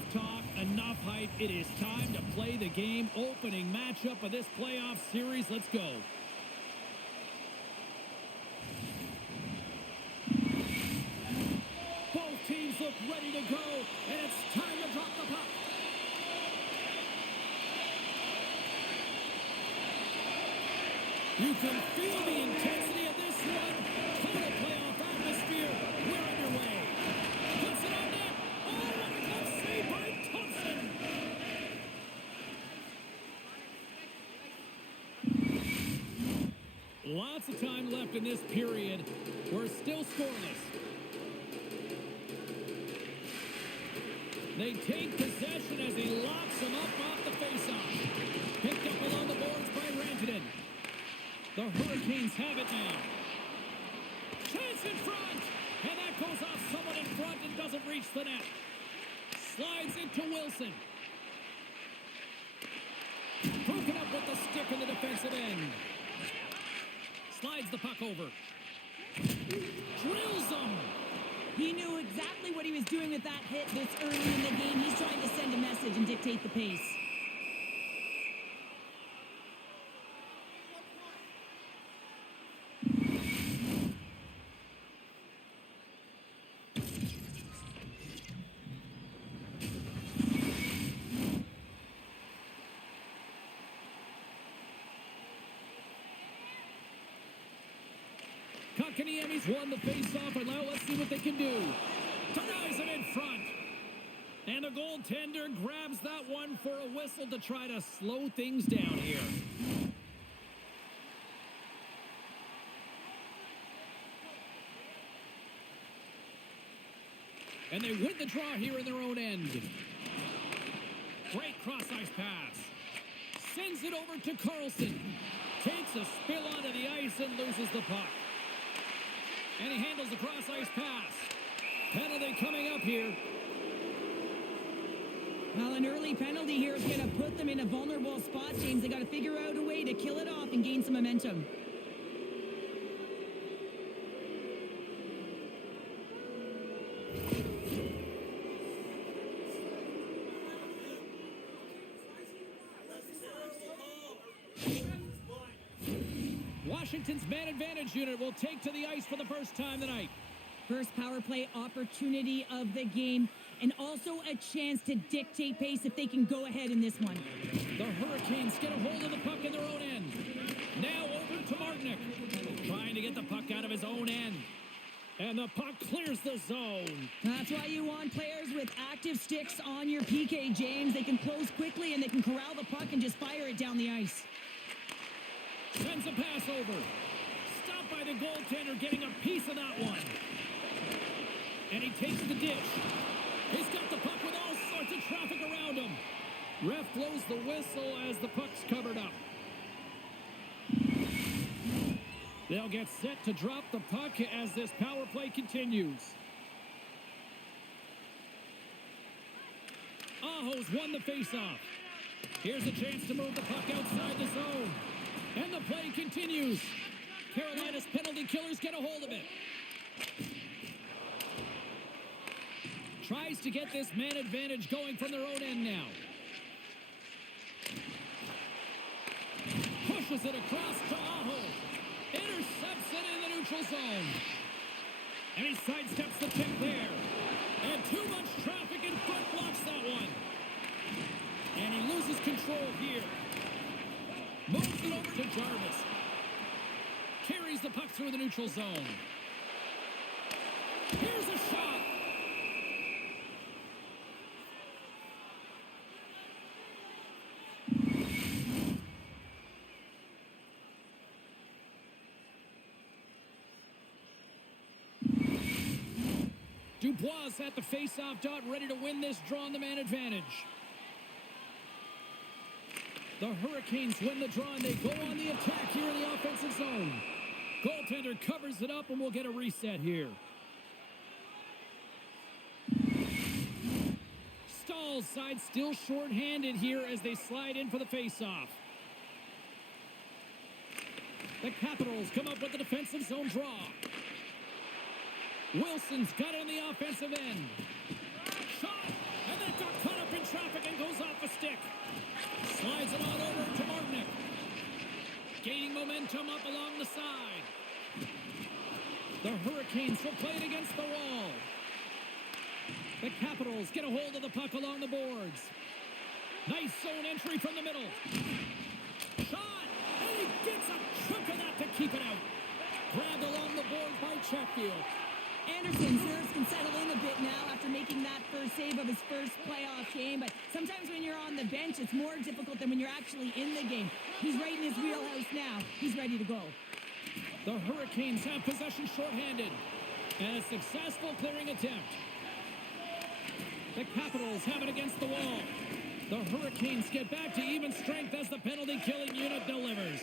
Enough talk, enough hype. It is time to play the game. Opening matchup of this playoff series. Let's go. Both teams look ready to go, and it's time to drop the puck. You can feel the intensity of this one. Total playoff atmosphere. We're underway. Puts it on net. Oh, what a glove save by Thompson. Lots of time left in this period. We're still scoreless. They take possession as he locks him up off the faceoff. Picked up along the boards by Rantanen. The Hurricanes have it now. Chance in front. And that goes off someone in front and doesn't reach the net. Slides into Wilson. Broken up with the stick in the defensive end. Slides the puck over. Drills him. He knew exactly what he was doing with that hit this early in the game. He's trying to send a message and dictate the pace. Kotkaniemi's won the face-off, and now let's see what they can do. Denies him in front. And the goaltender grabs that one for a whistle to try to slow things down here. And they win the draw here in their own end. Great cross-ice pass. Sends it over to Carlson. Takes a spill onto the ice and loses the puck. And he handles the cross-ice pass. Penalty coming up here. Well, an early penalty here is going to put them in a vulnerable spot, James. They got to figure out a way to kill it off and gain some momentum. Washington's man advantage unit will take to the ice for the first time tonight. First power play opportunity of the game, and also a chance to dictate pace if they can go ahead in this one. The Hurricanes get a hold of the puck in their own end. Now over to Martinick. Trying to get the puck out of his own end. And the puck clears the zone. That's why you want players with active sticks on your PK, James. They can close quickly and they can corral the puck and just fire it down the ice. Sends a pass over. Stopped by the goaltender, getting a piece of that one. And he takes the dish. He's got the puck with all sorts of traffic around him. Ref blows the whistle as the puck's covered up. They'll get set to drop the puck as this power play continues. Aho's won the faceoff. Here's a chance to move the puck outside the zone. And the play continues. Carolina's penalty killers get a hold of it. Tries to get this man advantage going from their own end now. Pushes it across to Aho. Intercepts it in the neutral zone. And he sidesteps the pick there. And too much traffic in front blocks that one. And he loses control here. Moves it over to Jarvis. Carries the puck through the neutral zone. Here's a shot. Dubois at the face-off dot, ready to win this draw on the man advantage. The Hurricanes win the draw, and they go on the attack here in the offensive zone. Goaltender covers it up, and we'll get a reset here. Stahl's side still short-handed here as they slide in for the face-off. The Capitals come up with the defensive zone draw. Wilson's got it on the offensive end. Shot, and that got cut goes off a stick. Slides it on over to Martinick. Gaining momentum up along the side. The Hurricanes will play it against the wall. The Capitals get a hold of the puck along the boards. Nice zone entry from the middle. Shot! And he gets a chunk of that to keep it out. Grabbed along the boards by Chatfield. Anderson's nerves can settle in a bit now after making that first save of his first playoff game, but sometimes when you're on the bench, it's more difficult than when you're actually in the game. He's right in his wheelhouse now. He's ready to go. The Hurricanes have possession shorthanded. And a successful clearing attempt. The Capitals have it against the wall. The Hurricanes get back to even strength as the penalty-killing unit delivers.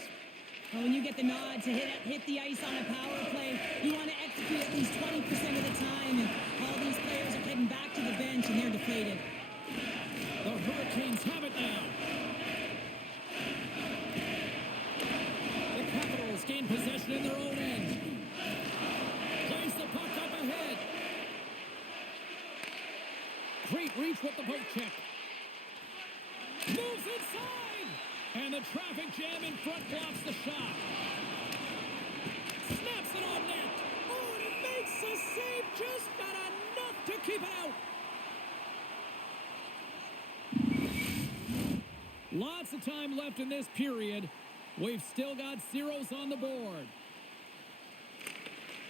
Well, when you get the nod to hit the ice on a power play, you want to execute at least 20% of the time, and all these players are heading back to the bench, and they're deflated. The Hurricanes have it now. The Capitals gain possession in their own end. Plays the puck up ahead. Great reach with the poke check. Moves inside. And the traffic jam in front blocks the shot. Snaps it on net. Oh, and it makes the save. Just not enough to keep it out. Lots of time left in this period. We've still got zeros on the board.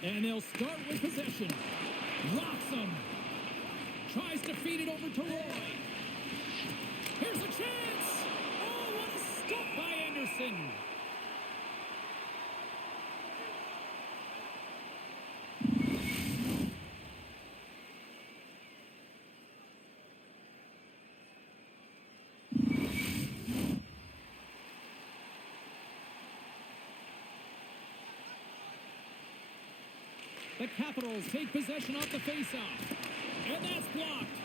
And they'll start with possession. Rocks them. Tries to feed it over to Roy. Here's a chance. Oh, what a stop by Anderson. The Capitals take possession off the faceoff. And that's blocked.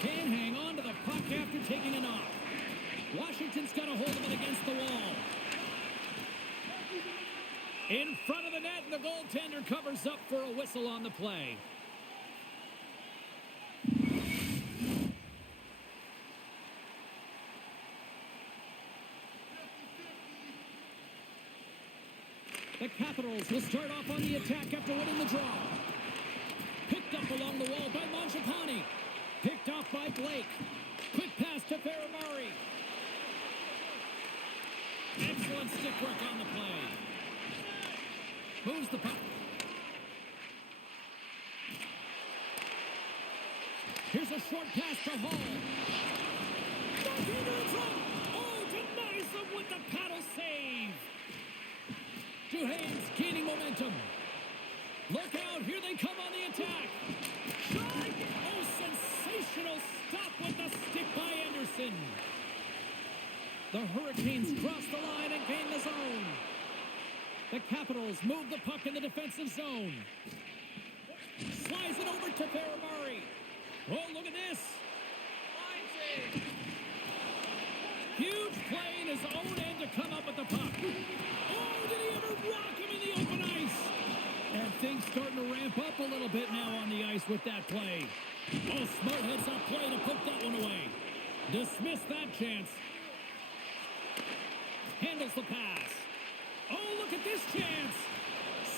Can't hang on to the puck after taking a knock. Washington's got a hold of it against the wall. In front of the net, and the goaltender covers up for a whistle on the play. The Capitals will start off on the attack after winning the draw. Picked up along the wall by Mangiapane. Picked off by Blake. Quick pass to Ferramari. Excellent stick work on the play. Moves the puck. Here's a short pass to Hall. Goaltender in front. Oh, denies them with the paddle save. Duhaime's gaining momentum. Look out, here they come on the attack. Shot! Oh, sensational stop with the stick by Anderson. The Hurricanes cross the line and gain the zone. The Capitals move the puck in the defensive zone. Slides it over to Ferramari. Oh, look at this. Huge play in his own end to come up with the puck. Oh, did he ever rock him in the open ice? And things starting to ramp up a little bit now on the ice with that play. Oh, smart heads up play to poke that one away. Dismiss that chance. Handles the pass. Oh, look at this chance.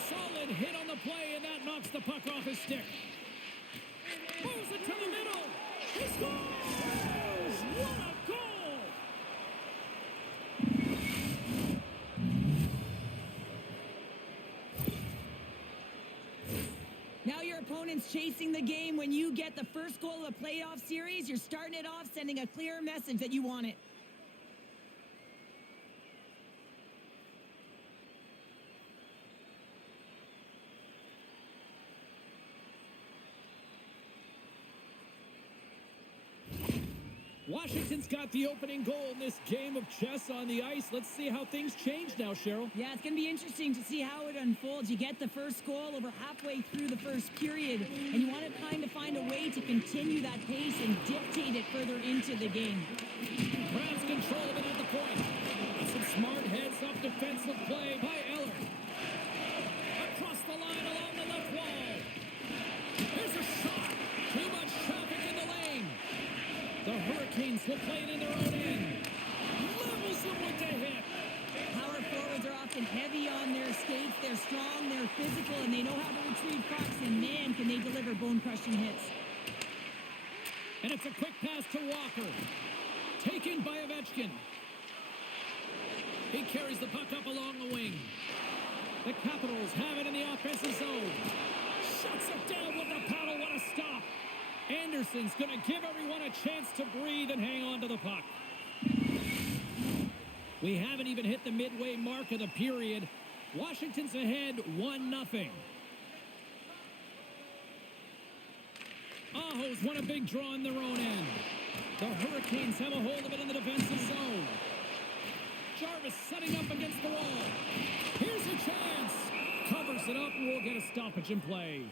Solid hit on the play, and that knocks the puck off his stick. Moves it to the middle. He scores! What a goal! Now your opponent's chasing the game. When you get the first goal of a playoff series, you're starting it off sending a clear message that you want it. Washington's got the opening goal in this game of chess on the ice. Let's see how things change now, Cheryl. Yeah, it's going to be interesting to see how it unfolds. You get the first goal over halfway through the first period, and you want to kind of find a way to continue that pace and dictate it further into the game. Grabs control of it at the point. Some smart heads-up defensive play by Eller. Across the line along the left wall. Here's a shot. Too much traffic in the lane. The Hurricanes Hurricanes will play it in their own end. Levels them with the hit. Power forwards are often heavy on their skates. They're strong, they're physical, and they know how to retrieve pucks. And man, can they deliver bone-crushing hits. And it's a quick pass to Walker. Taken by Ovechkin. He carries the puck up along the wing. The Capitals have it in the offensive zone. Shuts it down with the paddle. What a stop. Anderson's going to give everyone a chance to breathe and hang on to the puck. We haven't even hit the midway mark of the period. Washington's ahead 1-0. Aho's won a big draw in their own end. The Hurricanes have a hold of it in the defensive zone. Jarvis setting up against the wall. Here's a chance. Covers it up and we'll get a stoppage in play.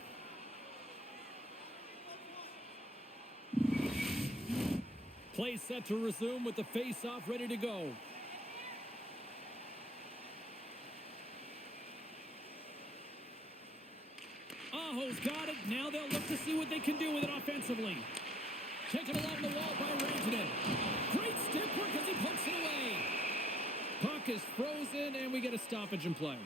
Play set to resume with the face-off ready to go. Aho's got it. Now they'll look to see what they can do with it offensively. Taken along the wall by Rantanen. Great stick work as he pokes it away. Puck is frozen, and we get a stoppage in play.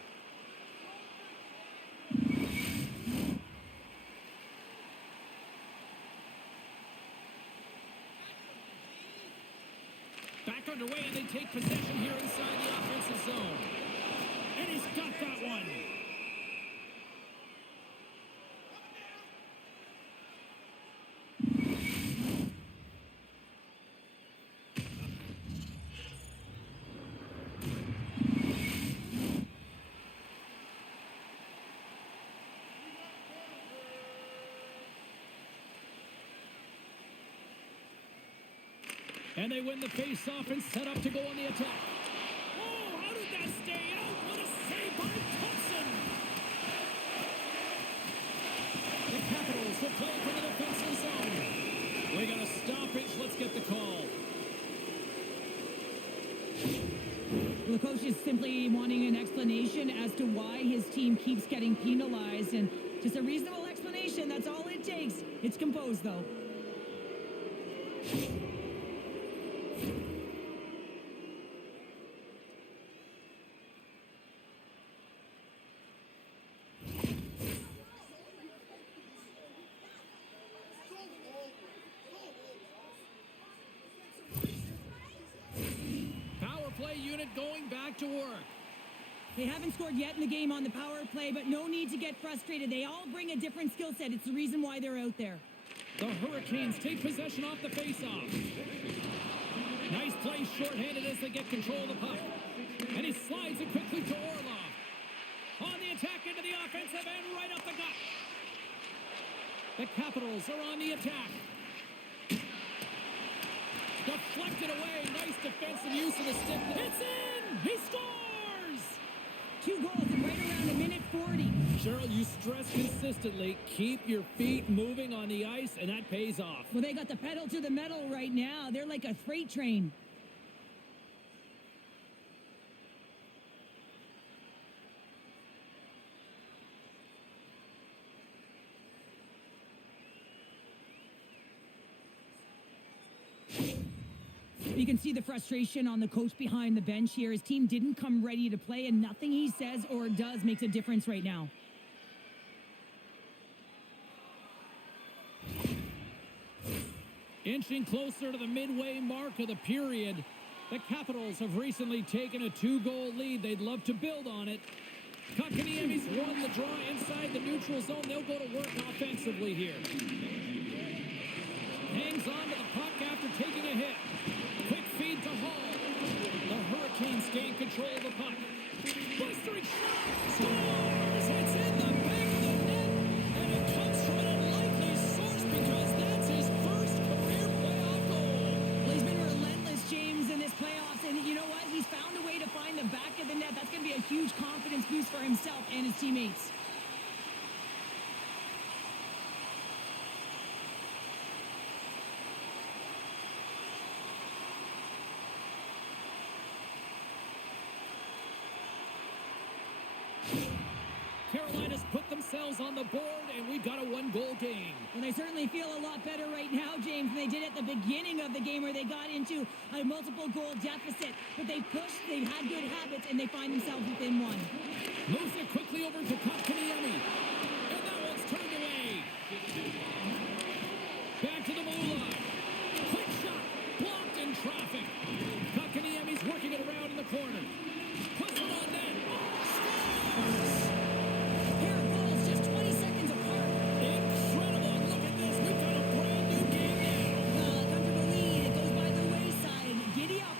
Back underway, and they take possession here inside the offensive zone. And he's got that one. And they win the face-off and set up to go on the attack. Oh, how did that stay out? What a save by Thompson! The Capitals will play from the defensive zone. We got a stoppage. Let's get the call. The coach is simply wanting an explanation as to why his team keeps getting penalized. And just a reasonable explanation, that's all it takes. It's composed, though. Unit going back to work. They haven't scored yet in the game on the power play, but no need to get frustrated. They all bring a different skill set. It's the reason why they're out there. The Hurricanes take possession off the faceoff. Nice play shorthanded as they get control of the puck. And he slides it quickly to Orlov. On the attack into the offensive end, right up the gut. The Capitals are on the attack. Deflected away. Nice defensive use of the stick. It's in! He scores! 2 goals in right around a minute 40. Cheryl, you stress consistently, keep your feet moving on the ice, and that pays off. Well, they got the pedal to the metal right now. They're like a freight train. You can see the frustration on the coach behind the bench here. His team didn't come ready to play, and nothing he says or does makes a difference right now. Inching closer to the midway mark of the period, the Capitals have recently taken a 2-goal lead. They'd love to build on it. Kotkaniemi's won the draw inside the neutral zone. They'll go to work offensively here. Hangs on to the puck after taking a hit. Quick feed to Hall. The Hurricanes gain control of the puck. Blistering shot. Scores! It's in the back of the net. And it comes from an unlikely source because that's his first career playoff goal. Well, he's been relentless, James, in this playoffs. And you know what? He's found a way to find the back of the net. That's going to be a huge confidence boost for himself and his teammates. Carolina Carolina's put themselves on the board, and we've got a one-goal game. Well, they certainly feel a lot better right now, James, than they did at the beginning of the game where they got into a multiple-goal deficit. But they pushed, they've had good habits, and they find themselves within one. Moves it quickly over to Kotkaniemi. And that one's turned away. Back to the blue line. Quick shot. Blocked in traffic. Kotkaniemi's working it around in the corner. Puts it on net. Scores! Pair of goals just 20 seconds apart. Incredible. And look at this. We've got a brand new game now. Comfortable lead. It goes by the wayside. Giddy up.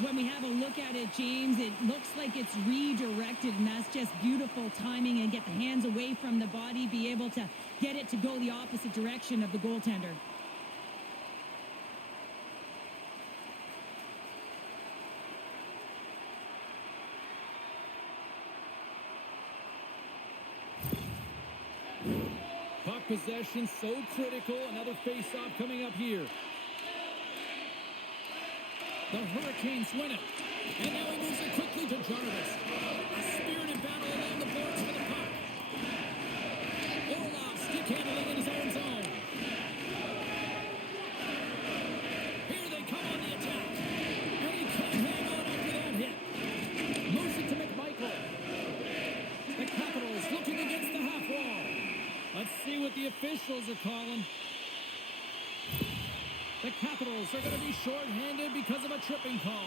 When we have a look at it, James, it looks like it's redirected, and that's just beautiful timing, and get the hands away from the body, be able to get it to go the opposite direction of the goaltender. Puck possession so critical. Another face-off coming up here. The Hurricanes win it. And now he moves it quickly to Jarvis. A spirited battle along the boards for the puck. Orlov stick handling in his own zone. Here they come on the attack. And he can't hang on after that hit. Moves it to McMichael. The Capitals looking against the half wall. Let's see what the officials are calling. The Capitals are going to be shorthanded because of a tripping call.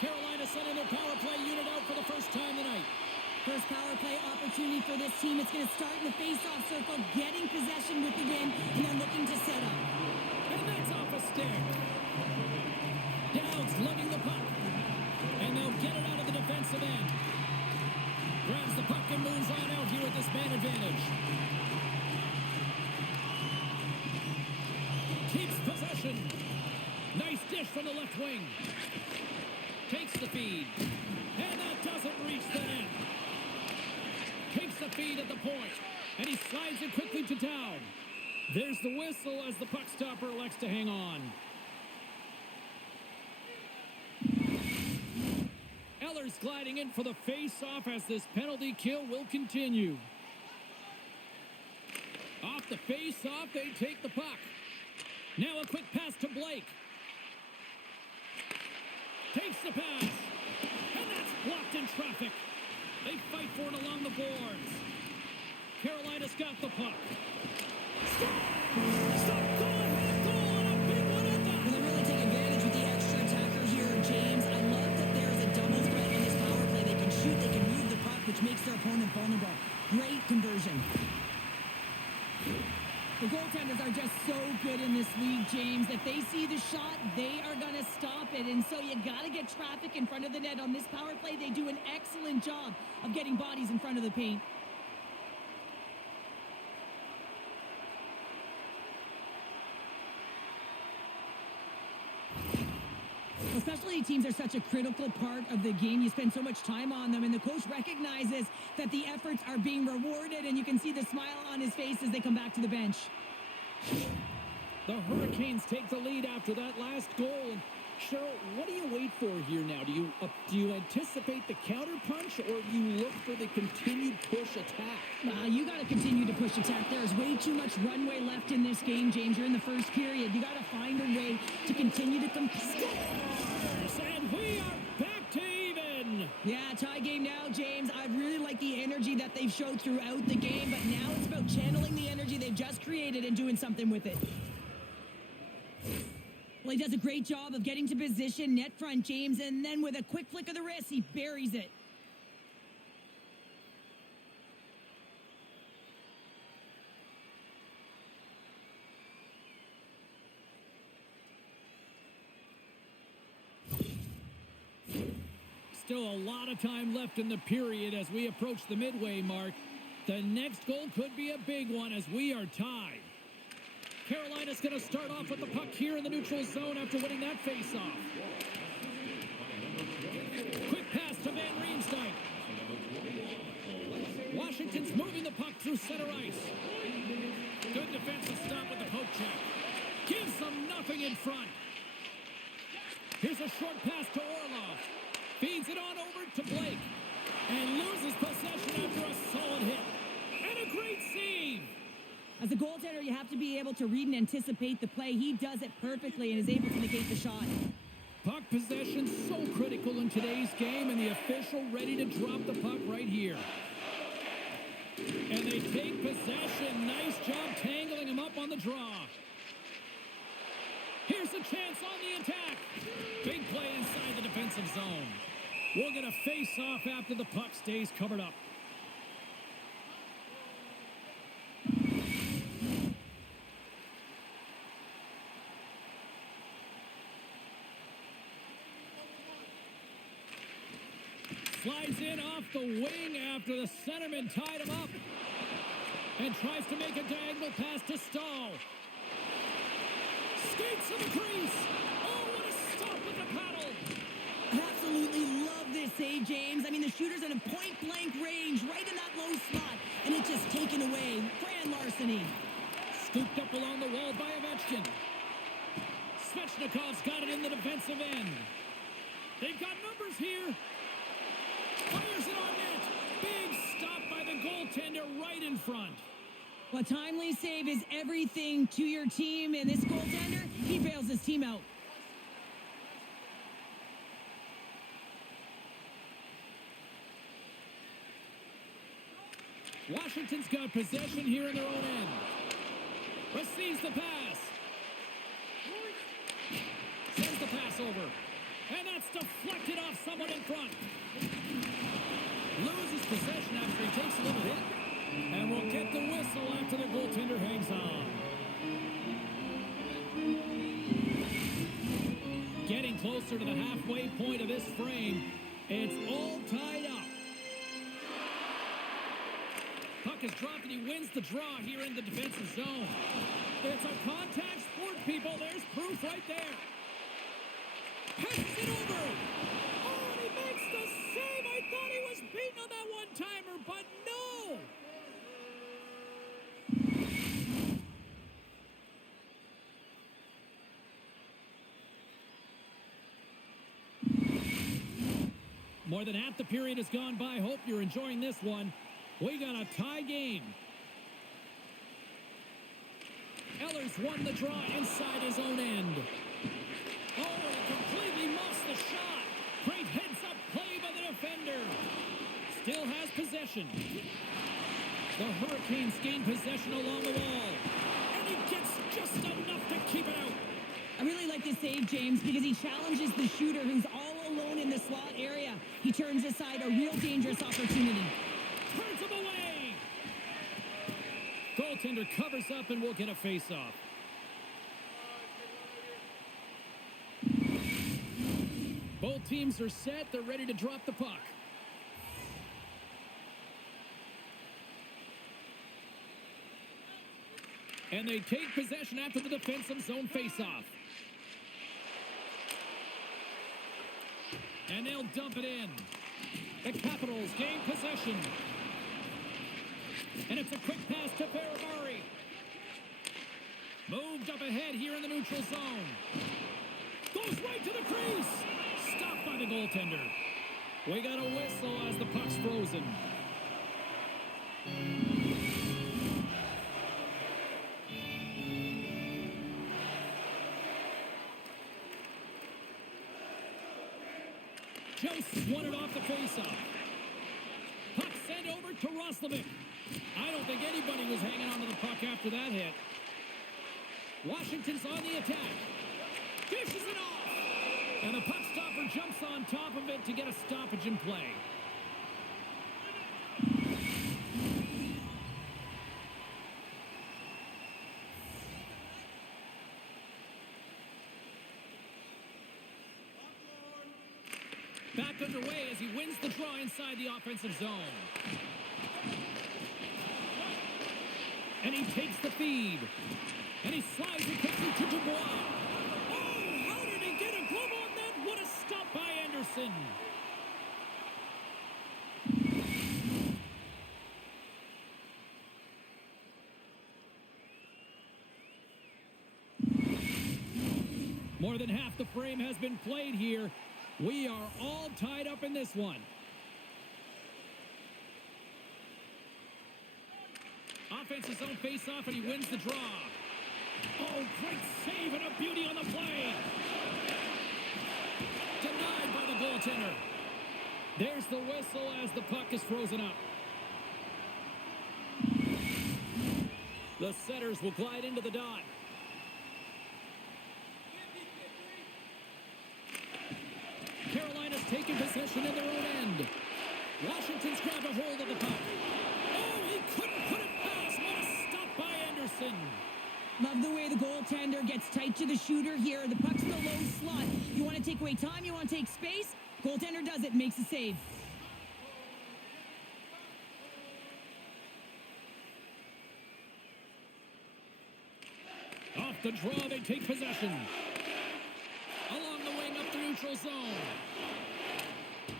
Carolina sending their power play unit out for the first time tonight. First power play opportunity for this team. It's going to start in the face-off circle, getting possession with the win, and then looking to set up. And that's off a stick. Downs lugging the puck. And they'll get it out of the defensive end. Grabs the puck and moves on out here with this man advantage. Keeps possession. Nice dish from the left wing. Takes the feed. And that doesn't reach the net. Takes the feed at the point. And he slides it quickly to Down. There's the whistle as the puck stopper elects to hang on. Eller's gliding in for the face-off as this penalty kill will continue. Off the face-off, they take the puck. Now a quick pass to Blake. Takes the pass. And that's blocked in traffic. They fight for it along the boards. Carolina's got the puck. Stop! Goal ahead, goal, and a big one at that. Well, they really take advantage with the extra attacker here, James. I love that there's a double threat in this power play. They can shoot, they can move the puck, which makes their opponent vulnerable. Great conversion. The goaltenders are just so good in this league, James. If they see the shot, they are going to stop it. And so you got to get traffic in front of the net. On this power play, they do an excellent job of getting bodies in front of the paint. Well, specialty teams are such a critical part of the game. You spend so much time on them, and the coach recognizes that the efforts are being rewarded, and you can see the smile on his face as they come back to the bench. The Hurricanes take the lead after that last goal. And Cheryl, what do you wait for here now? Do you anticipate the counter punch, or do you look for the continued push attack? You got to continue to push attack. There's way too much runway left in this game, James. You're in the first period. You got to find a way to continue to compete. And we are back to even. Yeah, tie game now, James. I really like the energy that they've showed throughout the game, but now it's about channeling the energy they've just created and doing something with it. Well, he does a great job of getting to position, net front, James, and then with a quick flick of the wrist, he buries it. Still a lot of time left in the period as we approach the midway mark. The next goal could be a big one as we are tied. Carolina's going to start off with the puck here in the neutral zone after winning that faceoff. Quick pass to Van Riemsdyk. moving the puck through center ice. Good defensive stop with the poke check. Gives them nothing in front. Here's a short pass to Orlov. Feeds it on over to Blake. And loses possession after a solid hit. And a great save. As a goaltender, you have to be able to read and anticipate the play. He does it perfectly and is able to negate the shot. Puck possession so critical in today's game, and the official ready to drop the puck right here. And they take possession. Nice job tangling him up on the draw. Here's a chance on the attack. Big play inside the defensive zone. We'll get a face-off after the puck stays covered up. Slides in off the wing after the centerman tied him up. And tries to make a diagonal pass to Stahl. Skates to the crease. Oh, what a stop with the paddle. Absolutely love this save, James. I mean, the shooter's in a point-blank range, right in that low spot, and it's just taken away. Grand larceny. Scooped up along the wall by Ovechkin. Svechnikov's got it in the defensive end. They've got numbers here. Fires it on net. Big stop by the goaltender right in front. Well, a timely save is everything to your team, and this goaltender, he bails his team out. Washington's got possession here in their own end. Receives the pass. Sends the pass over. And that's deflected off someone in front. Loses possession after he takes a little hit. And we'll get the whistle after the goaltender hangs on. Getting closer to the halfway point of this frame. It's all tied up. Puck is dropped and he wins the draw here in the defensive zone. It's a contact sport, people. There's proof right there. Passes it over. Oh, and he makes the save. I thought he was beaten on that one-timer, but no. More than half the period has gone by. Hope you're enjoying this one. We got a tie game. Eller's won the draw inside his own end. Oh, and he completely muffs the shot. Great heads-up play by the defender. Still has possession. The Hurricanes gain possession along the wall. And he gets just enough to keep it out. I really like this save, James, because he challenges the shooter who's all alone in the slot area. He turns aside a real dangerous opportunity. Turns him away. Goaltender covers up and we'll get a face-off. Both teams are set. They're ready to drop the puck. And they take possession after the defensive zone face-off. And they'll dump it in. The Capitals gain possession. And it's a quick pass to Ferrari. Moved up ahead here in the neutral zone. Goes right to the crease. Stopped by the goaltender. We got a whistle as the puck's frozen. Jost won it off the faceoff. Puck sent over to Roslovic. I don't think anybody was hanging on to the puck after that hit. Washington's on the attack. Dishes it off. And the puck stopper jumps on top of it to get a stoppage in play. Back underway as he wins the draw inside the offensive zone. And he takes the feed. And he slides it quickly to Dubois. Oh, how did he get a glove on that? What a stop by Anderson. More than half the frame has been played here. We are all tied up in this one. Offense's own face-off, and he wins the draw. Oh, great save and a beauty on the play. Denied by the goaltender. There's the whistle as the puck is frozen up. The setters will glide into the dot. Carolina's taken possession in their own end. Washington's grabbed a hold of the puck. Oh, he couldn't put it past. What a stop by Anderson. Love the way the goaltender gets tight to the shooter here. The puck's in the low slot. You want to take away time? You want to take space? Goaltender does it and makes a save. Off the draw, they take possession. Along the wing up the neutral zone.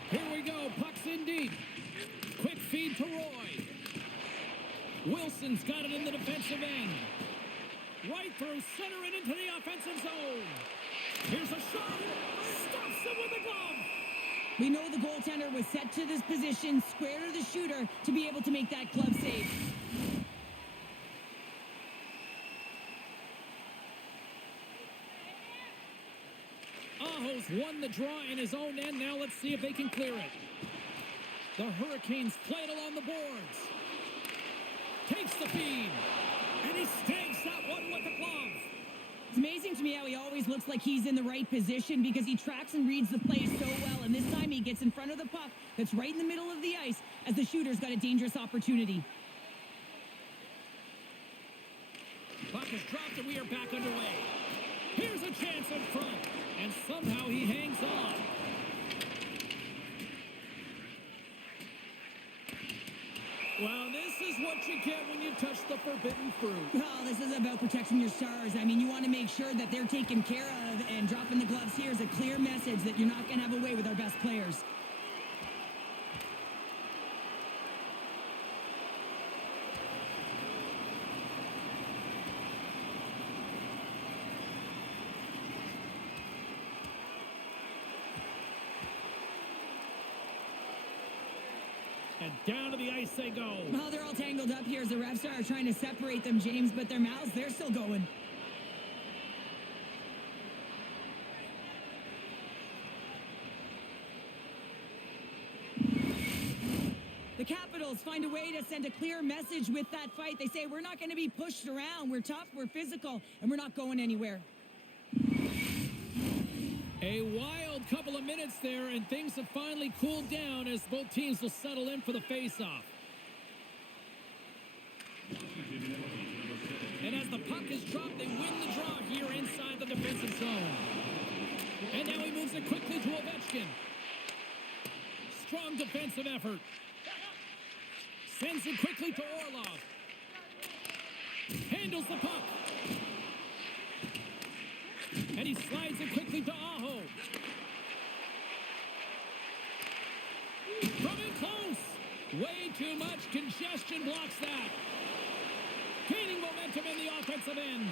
Here we go, puck's in deep. Quick feed to Roy. Wilson's got it in the defensive end. Right through center and into the offensive zone. Here's a shot. Stops him with the glove. We know the goaltender was set to this position, square to the shooter, to be able to make that glove save. Aho's won the draw in his own end. Now let's see if they can clear it. The Hurricanes play it along the boards. Takes the feed. And he stakes that one with the glove. It's amazing to me how he always looks like he's in the right position because he tracks and reads the play so well. And this time he gets in front of the puck that's right in the middle of the ice as the shooter's got a dangerous opportunity. Puck is dropped and we are back underway. Here's a chance in front. And somehow he hangs on. Well, this is what you get when you touch the forbidden fruit. Well, this is about protecting your stars. I mean, you want to make sure that they're taken care of, and dropping the gloves here is a clear message that you're not going to have a way with our best players. And down to the ice they go. Well, they're all tangled up here as the refs are trying to separate them, James, but their mouths, they're still going. The Capitals find a way to send a clear message with that fight. They say, we're not going to be pushed around. We're tough, we're physical, and we're not going anywhere. A wild couple of minutes there, and things have finally cooled down as both teams will settle in for the face-off. And as the puck is dropped, they win the draw here inside the defensive zone. And now he moves it quickly to Ovechkin. Strong defensive effort. Sends it quickly to Orlov. Handles the puck. And he slides it quickly to Aho. From in close. Way too much congestion blocks that. Gaining momentum in the offensive end.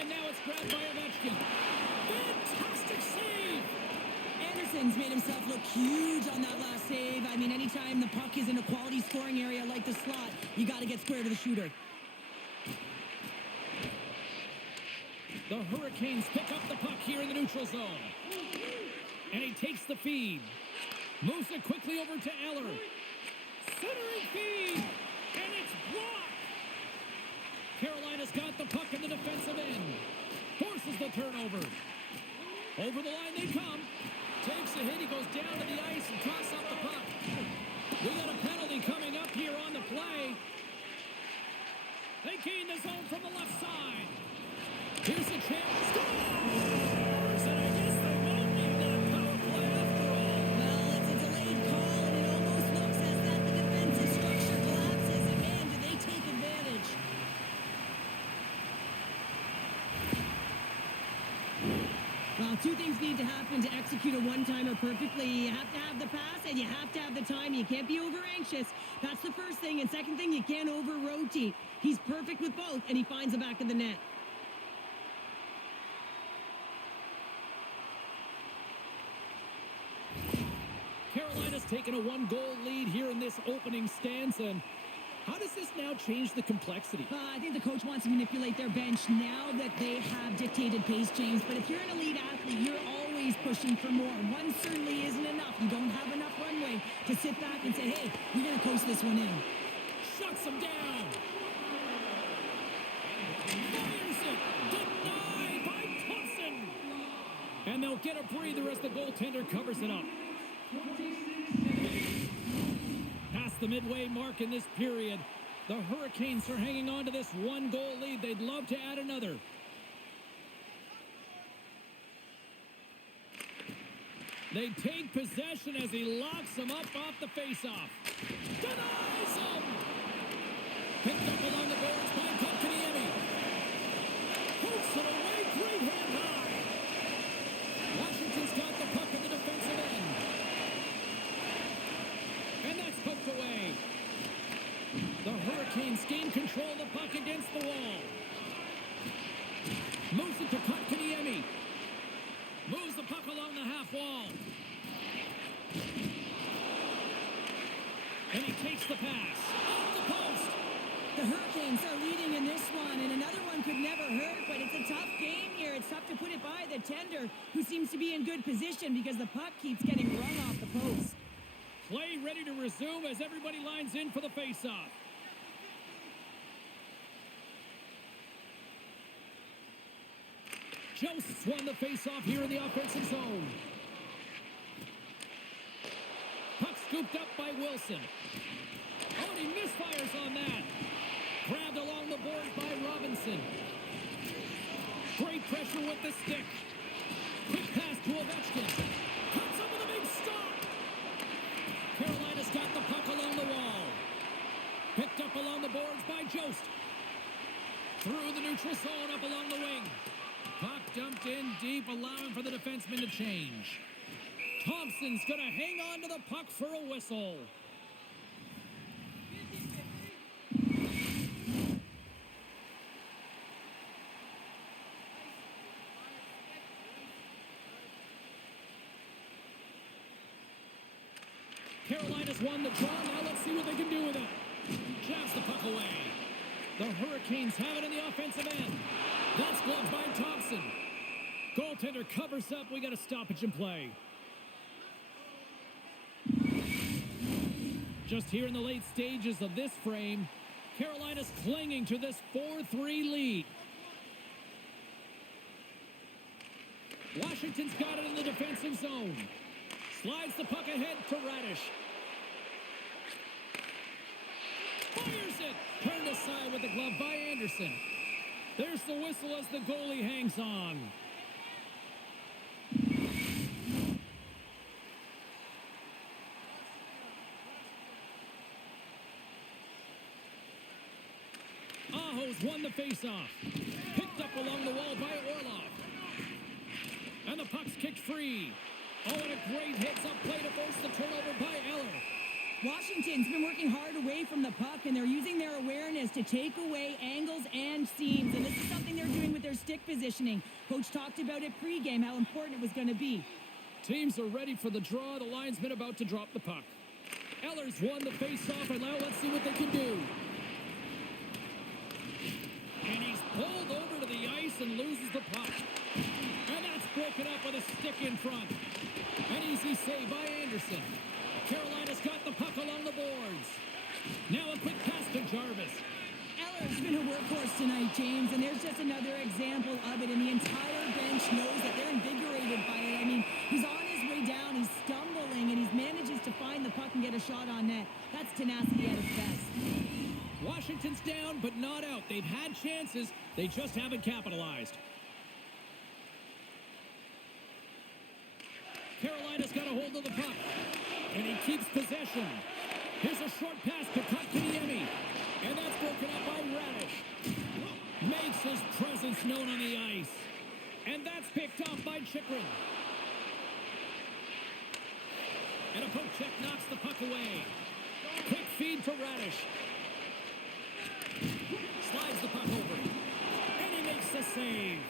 And now it's grabbed by Ovechkin. Fantastic save. Anderson's made himself look huge on that last save. I mean, anytime the puck is in a quality scoring area like the slot, you got to get square to the shooter. The Hurricanes pick up the puck here in the neutral zone. And he takes the feed. Moves it quickly over to Eller. Centering feed. And it's blocked. Carolina's got the puck in the defensive end. Forces the turnover. Over the line they come. Takes a hit. He goes down to the ice and tosses up the puck. We got a penalty coming up here on the play. They gain the zone from the left side. Here's the chance. Scores! And I guess they won't need that power play after all. Well, it's a delayed call, and it almost looks as that the defensive structure collapses. And man, do they take advantage. Well, two things need to happen to execute a one-timer perfectly. You have to have the pass, and you have to have the time. You can't be over-anxious. That's the first thing. And second thing, you can't over-rotate. He's perfect with both, and he finds the back of the net. taken a one-goal lead here in this opening stanza. And how does this now change the complexity? I think the coach wants to manipulate their bench now that they have dictated pace, James. But if you're an elite athlete, you're always pushing for more. One certainly isn't enough. You don't have enough runway to sit back and say, hey, we're going to coast this one in. Shuts him down. Fires it. Denied by Thompson. And they'll get a breather as the goaltender covers it up. Past the midway mark in this period, the Hurricanes are hanging on to this one-goal lead. They'd love to add another. They take possession as he locks him up off the faceoff. Denies him! Picked up along the boards by Kotkaniemi. Hooks it away, great hand high. Washington's got the puck at the defensive end. And that's poked away. The Hurricanes gain control of the puck against the wall. Moves it to Kotkaniemi. Moves the puck along the half wall. And he takes the pass. Off the post. The Hurricanes are leading in this one, and another one could never hurt, but it's a tough game here. It's tough to put it by the tender, who seems to be in good position because the puck keeps getting rung off the post. Play ready to resume as everybody lines in for the faceoff. Josts won the faceoff here in the offensive zone. Puck scooped up by Wilson. Oh, and he misfires on that. Grabbed along the boards by Robinson. Great pressure with the stick. Quick pass to Ovechkin. Comes up with a big stop. Carolina's got the puck along the wall. Picked up along the boards by Jost. Through the neutral zone up along the wing. Puck dumped in deep, allowing for the defenseman to change. Thompson's going to hang on to the puck for a whistle. Carolina's won the draw. Now let's see what they can do with it. Jabs the puck away. The Hurricanes have it in the offensive end. That's gloved by Thompson. Goaltender covers up. We got a stoppage in play. Just here in the late stages of this frame, Carolina's clinging to this 4-3 lead. Washington's got it in the defensive zone. Slides the puck ahead to Radish. Fires it. Turned aside with the glove by Anderson. There's the whistle as the goalie hangs on. Aho's won the faceoff. Picked up along the wall by Orlov. And the puck's kicked free. Oh, and a great hits-up play to force the turnover by Eller. Washington's been working hard away from the puck, and they're using their awareness to take away angles and seams. And this is something they're doing with their stick positioning. Coach talked about it pregame, how important it was going to be. Teams are ready for the draw. The linesman about to drop the puck. Eller's won the faceoff, and now let's see what they can do. And he's pulled over to the ice and loses the puck. And that's broken up with a stick in front. An easy save by Anderson. Carolina's got the puck along the boards. Now a quick pass to Jarvis. Eller's been a workhorse tonight, James, and there's just another example of it, and the entire bench knows that they're invigorated by it. I mean, he's on his way down, he's stumbling, and he manages to find the puck and get a shot on net. That's tenacity at its best. Washington's down, but not out. They've had chances. They just haven't capitalized. Carolina's got a hold of the puck. And he keeps possession. Here's a short pass to Kotkaniemi. And that's broken up by Radish. Makes his presence known on the ice. And that's picked off by Chychrun. And a poke check knocks the puck away. Quick feed to Radish. Slides the puck over. And he makes the save.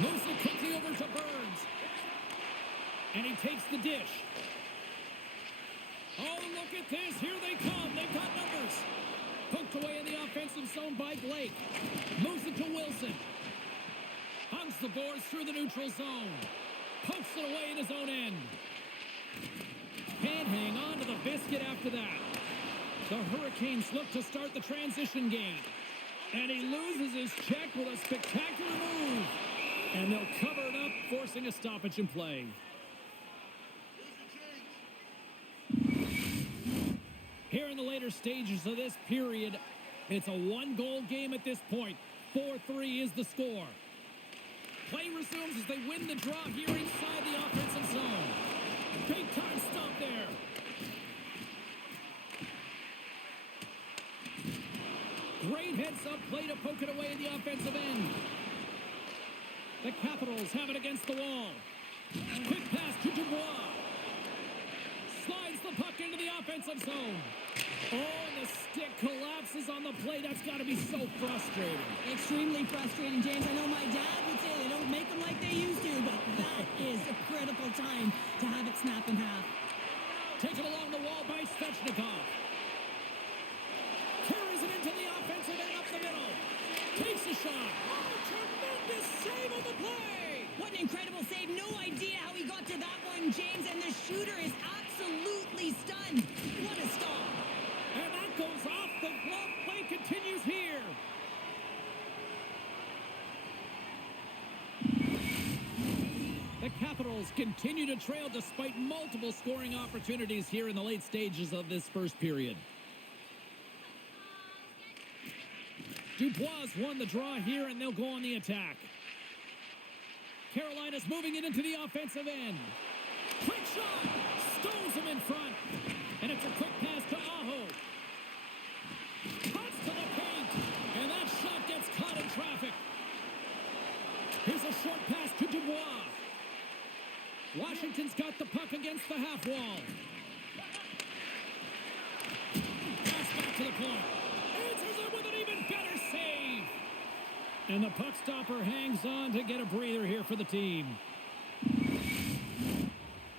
Moves it quickly over to Burns. And he takes the dish. Oh, look at this. Here they come. They've got numbers. Poked away in the offensive zone by Blake. Moves it to Wilson. Hunts the boards through the neutral zone. Pokes it away in his own end. Can't hang on to the biscuit after that. The Hurricanes look to start the transition game. And he loses his check with a spectacular move. And they'll cover it up, forcing a stoppage in play. Here in the later stages of this period, it's a one-goal game at this point. 4-3 is the score. Play resumes as they win the draw here inside the offensive zone. Big-time stop there. Great heads-up play to poke it away in the offensive end. The Capitals have it against the wall. Quick pass to Dubois. Slides the puck into the offensive zone. Oh, and the stick collapses on the play. That's got to be so frustrating. Extremely frustrating, James. I know my dad would say they don't make them like they used to, but that is a critical time to have it snap in half. Taken along the wall by Svechnikov. Carries it into the offensive end up the middle. Takes a shot. Oh, tremendous save on the play. What an incredible save. No idea how he got to that one, James, and the shooter is absolutely stunned. What a stop. And that goes off the glove. Play continues here. The Capitals continue to trail despite multiple scoring opportunities here in the late stages of this first period. Dubois won the draw here, and they'll go on the attack. Carolina's moving it into the offensive end. Quick shot! Stones him in front. And it's a quick pass to Aho. Cuts to the paint. And that shot gets caught in traffic. Here's a short pass to Dubois. Washington's got the puck against the half wall. Pass back to the point. Answers it with an even better save. And the puck stopper hangs on to get a breather here for the team.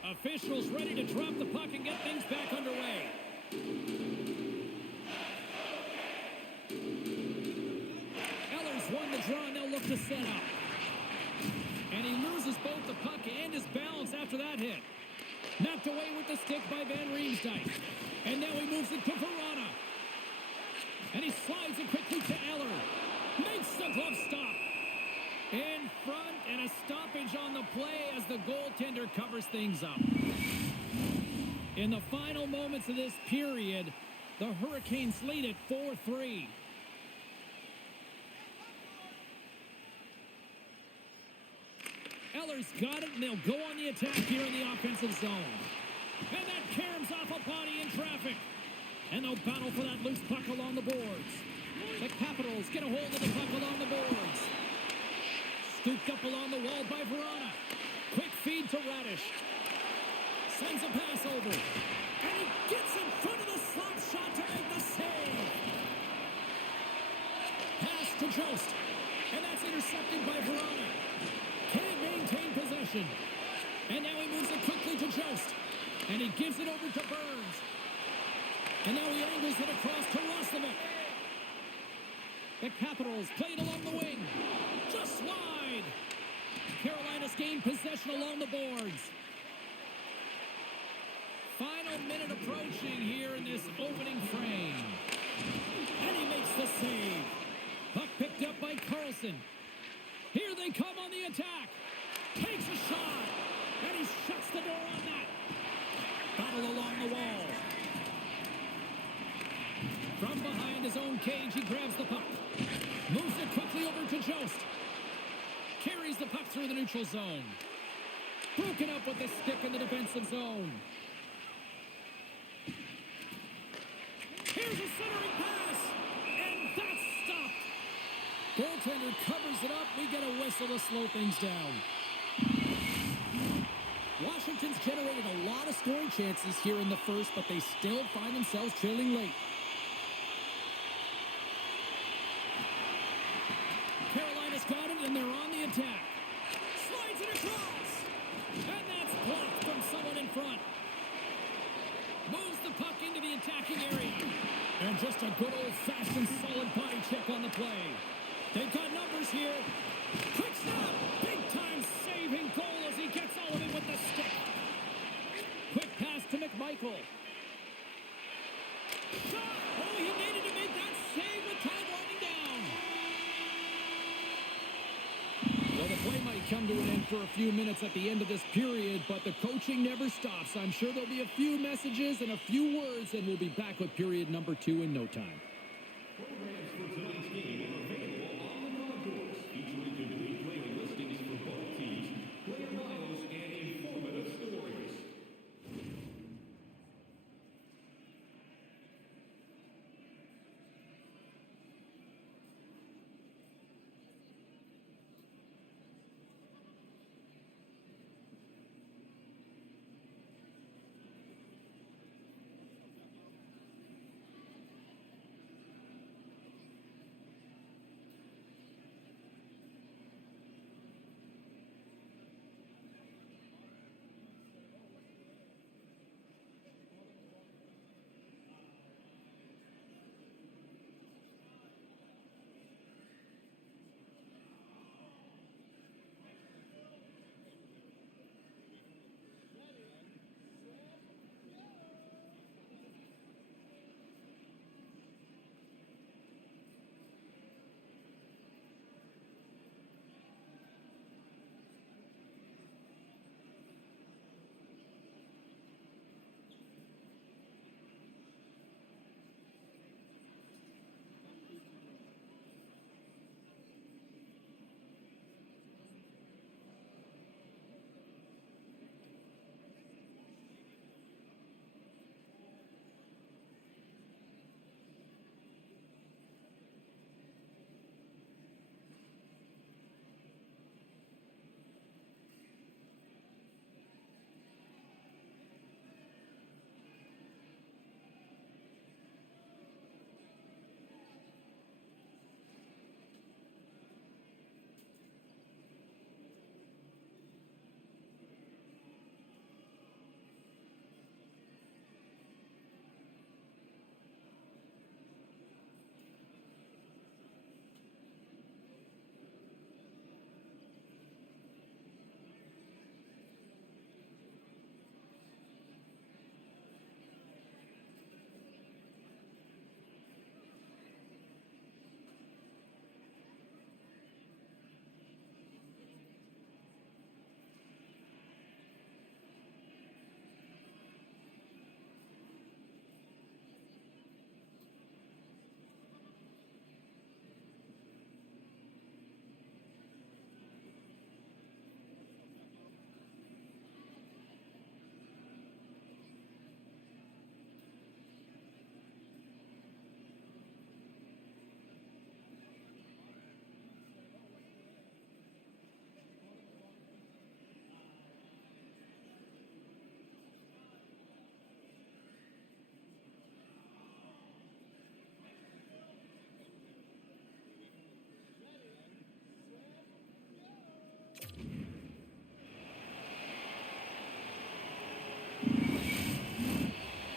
Officials ready to drop the puck and get things back underway. Eller's won the draw, and they'll look to set up. And he loses both the puck and his balance after that hit. Knocked away with the stick by Van Riemsdyk. And now he moves it to Verona. And he slides it quickly to Eller. Makes the glove stop. In front, and a stoppage on the play as the goaltender covers things up. In the final moments of this period, the Hurricanes lead at 4-3. Eller's got it, and they'll go on the attack here in the offensive zone. And that caroms off a body in traffic. And they'll battle for that loose puck along the boards. The Capitals get a hold of the puck along the boards. Scooped up along the wall by Verona. Quick feed to Radish. Sends a pass over. And he gets in front of the slot shot to make the save. Pass to Jost. And that's intercepted by Verona. Can't maintain possession. And now he moves it quickly to Jost. And he gives it over to Burns. And now he angles it across to Roslovic. The Capitals played along the wing. Just wide. Carolina's gained possession along the boards. Final minute approaching here in this opening frame. And he makes the save. Puck picked up by Carlson. Here they come on the attack. Takes a shot. And he shuts the door on that. Battle along the wall. From behind his own cage, he grabs the puck. Moves it quickly over to Jost. Carries the puck through the neutral zone. Broken up with the stick in the defensive zone. Here's a centering pass. And that's stopped. Goaltender covers it up. We get a whistle to slow things down. Washington's generated a lot of scoring chances here in the first, but they still find themselves trailing late. Carolina's got it, and they're on the attack. Slides it across. And that's blocked from someone in front. Moves the play. They've got numbers here. Quick snap. Big-time saving goal as he gets all of it with the stick. Quick pass to McMichael. Shot! Oh, he needed to make that save with time winding down. Well, the play might come to an end for a few minutes at the end of this period, but the coaching never stops. I'm sure there'll be a few messages and a few words, and we'll be back with period number 2 in no time. Programs for tonight's game are available on the concourse, featuring complete player listings for both teams, player bios, and informative stories.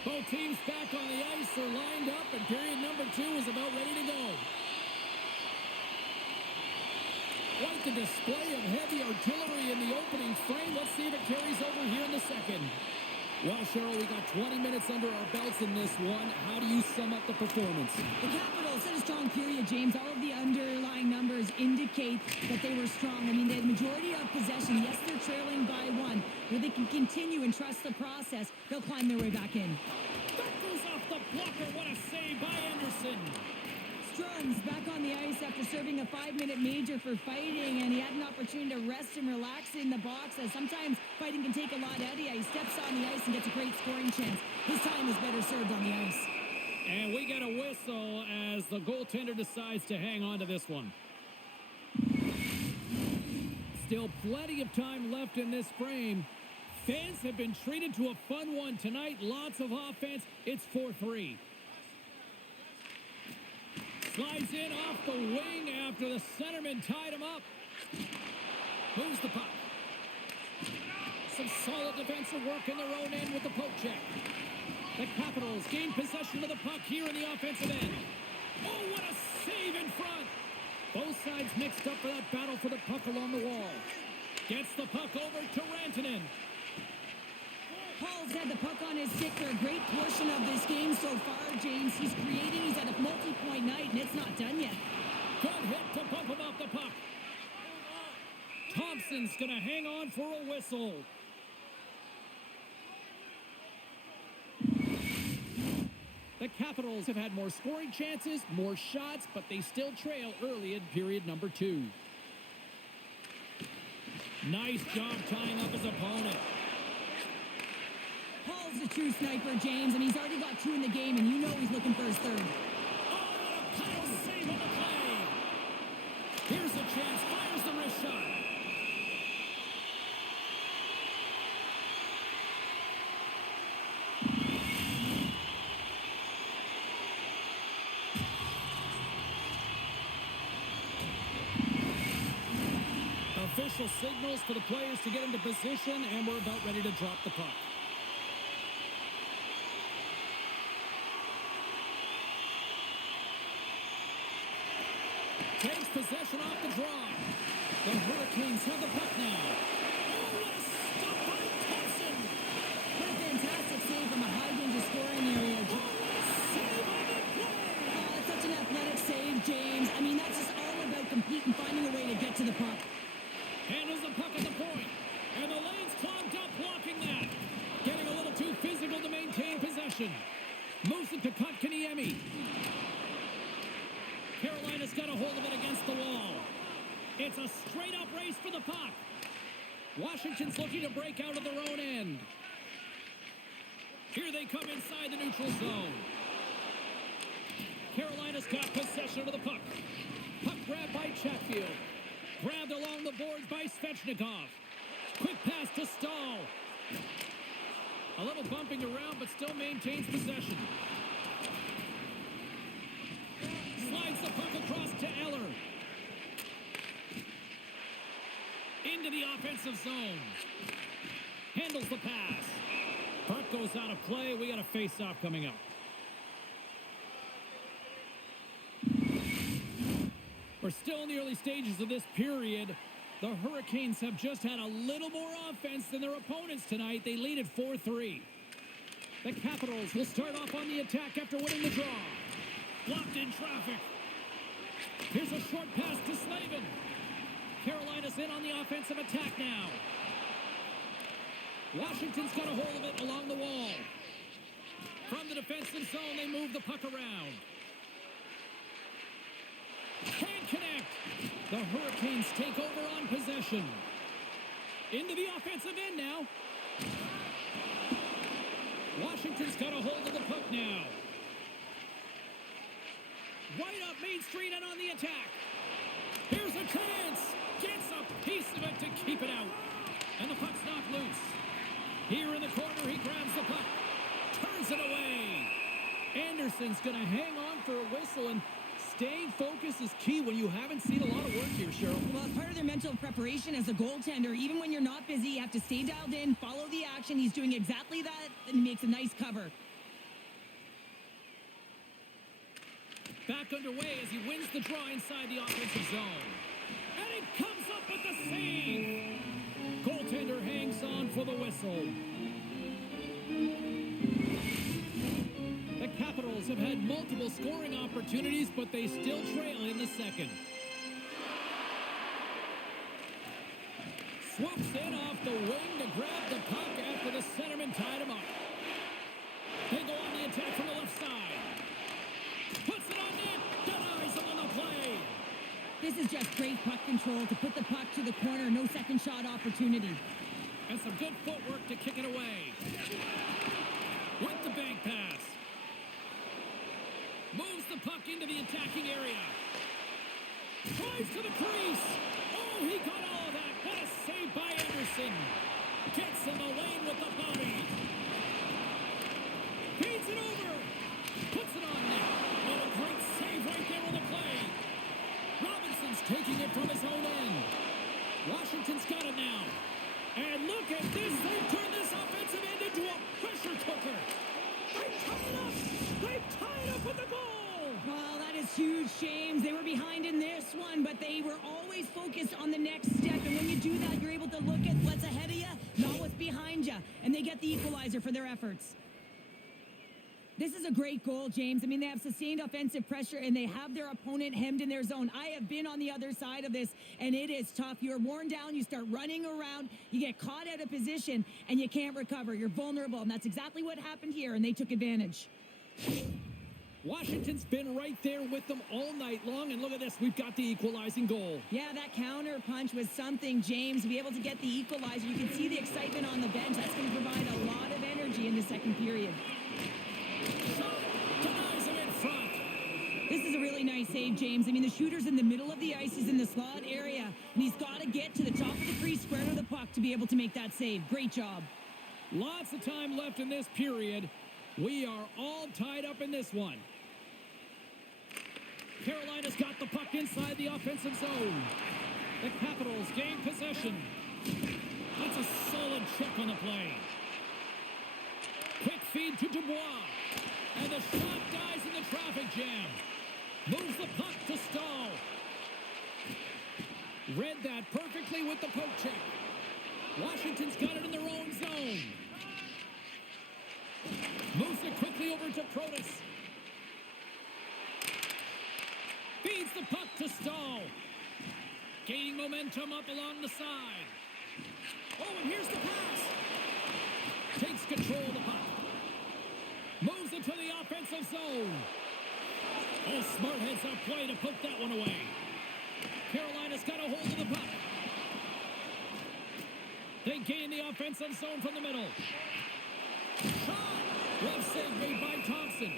Both teams back on the ice are lined up, and period number 2 is about ready to go. Quite the display of heavy artillery in the opening frame. Let's see if it carries over here in the second. Well, Cheryl, we got 20 minutes under our belts in this one. How do you sum up the performance? The Capitals had a strong period, James. All of the underlying numbers indicate that they were strong. I mean, they had majority of possession. Yes, they're trailing by 1. Where they can continue and trust the process, they'll climb their way back in. That goes off the blocker. What a save by Anderson. Strom's back on the ice after serving a 5-minute major for fighting, and he had an opportunity to rest and relax in the box, as sometimes fighting can take a lot out of you. He steps on the ice and gets a great scoring chance. His time is better served on the ice. And we get a whistle as the goaltender decides to hang on to this one. Still plenty of time left in this frame. Fans have been treated to a fun one tonight. Lots of offense. It's 4-3. Slides in off the wing after the centerman tied him up. Moves the puck. Some solid defensive work in their own end with the poke check. The Capitals gain possession of the puck here in the offensive end. Oh, what a save in front. Both sides mixed up for that battle for the puck along the wall. Gets the puck over to Rantanen. Paul's had the puck on his stick for a great portion of this game so far, James. He's creating, he's had a multi-point night, and it's not done yet. Good hit to bump him off the puck. Thompson's going to hang on for a whistle. The Capitals have had more scoring chances, more shots, but they still trail early in period number 2. Nice job tying up his opponent. Paul's a true sniper, James, and he's already got 2 in the game, and you know he's looking for his third. Oh, what a power save on the play. Here's a chance, fires the wrist shot. Official signals for the players to get into position, and we're about ready to drop the puck. Takes possession off the draw. The Hurricanes have the puck now. Oh, what a stop by Thompson! What a fantastic save from a high-danger scoring area. Oh, what a save on the play! Oh, it's such an athletic save, James. I mean, that's just all about competing, finding a way to get to the puck. Handles the puck at the point. And the lane's clogged up blocking that. Getting a little too physical to maintain possession. Moves it to Kotkaniemi. Carolina's got a hold of it against the wall. It's a straight-up race for the puck. Washington's looking to break out of their own end. Here they come inside the neutral zone. Carolina's got possession of the puck. Puck grabbed by Chatfield. Grabbed along the boards by Svechnikov. Quick pass to Stahl. A little bumping around, but still maintains possession. Slides the puck across to Eller. Into the offensive zone. Handles the pass. Puck goes out of play. We got a face-off coming up. We're still in the early stages of this period. The Hurricanes have just had a little more offense than their opponents tonight. They lead at 4-3. The Capitals will start off on the attack after winning the draw. Blocked in traffic. Here's a short pass to Slavin. Carolina's in on the offensive attack now. Washington's got a hold of it along the wall. From the defensive zone, they move the puck around. Can't connect. The Hurricanes take over on possession. Into the offensive end now. Washington's got a hold of the puck now. Right up Main Street and on the attack. Here's a chance. Gets a piece of it to keep it out. And the puck's knocked loose. Here in the corner, he grabs the puck. Turns it away. Anderson's going to hang on for a whistle, and staying focused is key when you haven't seen a lot of work here, Cheryl. Well, it's part of their mental preparation as a goaltender. Even when you're not busy, you have to stay dialed in, follow the action. He's doing exactly that, and he makes a nice cover. Back underway as he wins the draw inside the offensive zone. And he comes up with the save. Goaltender hangs on for the whistle. The Capitals have had multiple scoring opportunities, but they still trail in the second. Swoops in off the wing to grab the puck after the centerman tied him up. They go on the attack from the left side. Puts it on net. Denies him on the play. This is just great puck control to put the puck to the corner. No second shot opportunity. And some good footwork to kick it away. With the bank pass. Moves the puck into the attacking area. Drives to the crease. Oh, he got all of that. What a save by Anderson. Gets in the lane with the body. Feeds it over. Puts it on net. What a great save right there on the play. Robinson's taking it from his own end. Washington's got it now. And look at this. They've turned this offensive end into a pressure cooker. They've tied it up. They've tied up with the goal. Well, that is huge, James. They were behind in this one, but they were always focused on the next step. And when you do that, you're able to look at what's ahead of you, not what's behind you. And they get the equalizer for their efforts. This is a great goal, James. I mean, they have sustained offensive pressure, and they have their opponent hemmed in their zone. I have been on the other side of this, and it is tough. You're worn down. You start running around. You get caught out of position, and you can't recover. You're vulnerable, and that's exactly what happened here, and they took advantage. Washington's been right there with them all night long, and look at this. We've got the equalizing goal. Yeah, that counter punch was something, James. To be able to get the equalizer, you can see the excitement on the bench. That's going to provide a lot of energy in the second period. Denies him in front. This is a really nice save, James. I mean, the shooter's in the middle of the ice. He's in the slot area, and he's got to get to the top of the crease, square to the puck to be able to make that save. Great job. Lots of time left in this period. We are all tied up in this one. Carolina's got the puck inside the offensive zone. The Capitals gain possession. That's a solid check on the play. Quick feed to Dubois. And the shot dies in the traffic jam. Moves the puck to Stahl. Read that perfectly with the poke check. Washington's got it in their own zone. Moves it quickly over to Protas. Feeds the puck to Stahl. Gaining momentum up along the side. Oh, and here's the pass. Takes control of the puck. Moves it to the offensive zone. Oh, smart heads-up play to poke that one away. Carolina's got a hold of the puck. They gain the offensive zone from the middle. Shot! Glove save made by Thompson.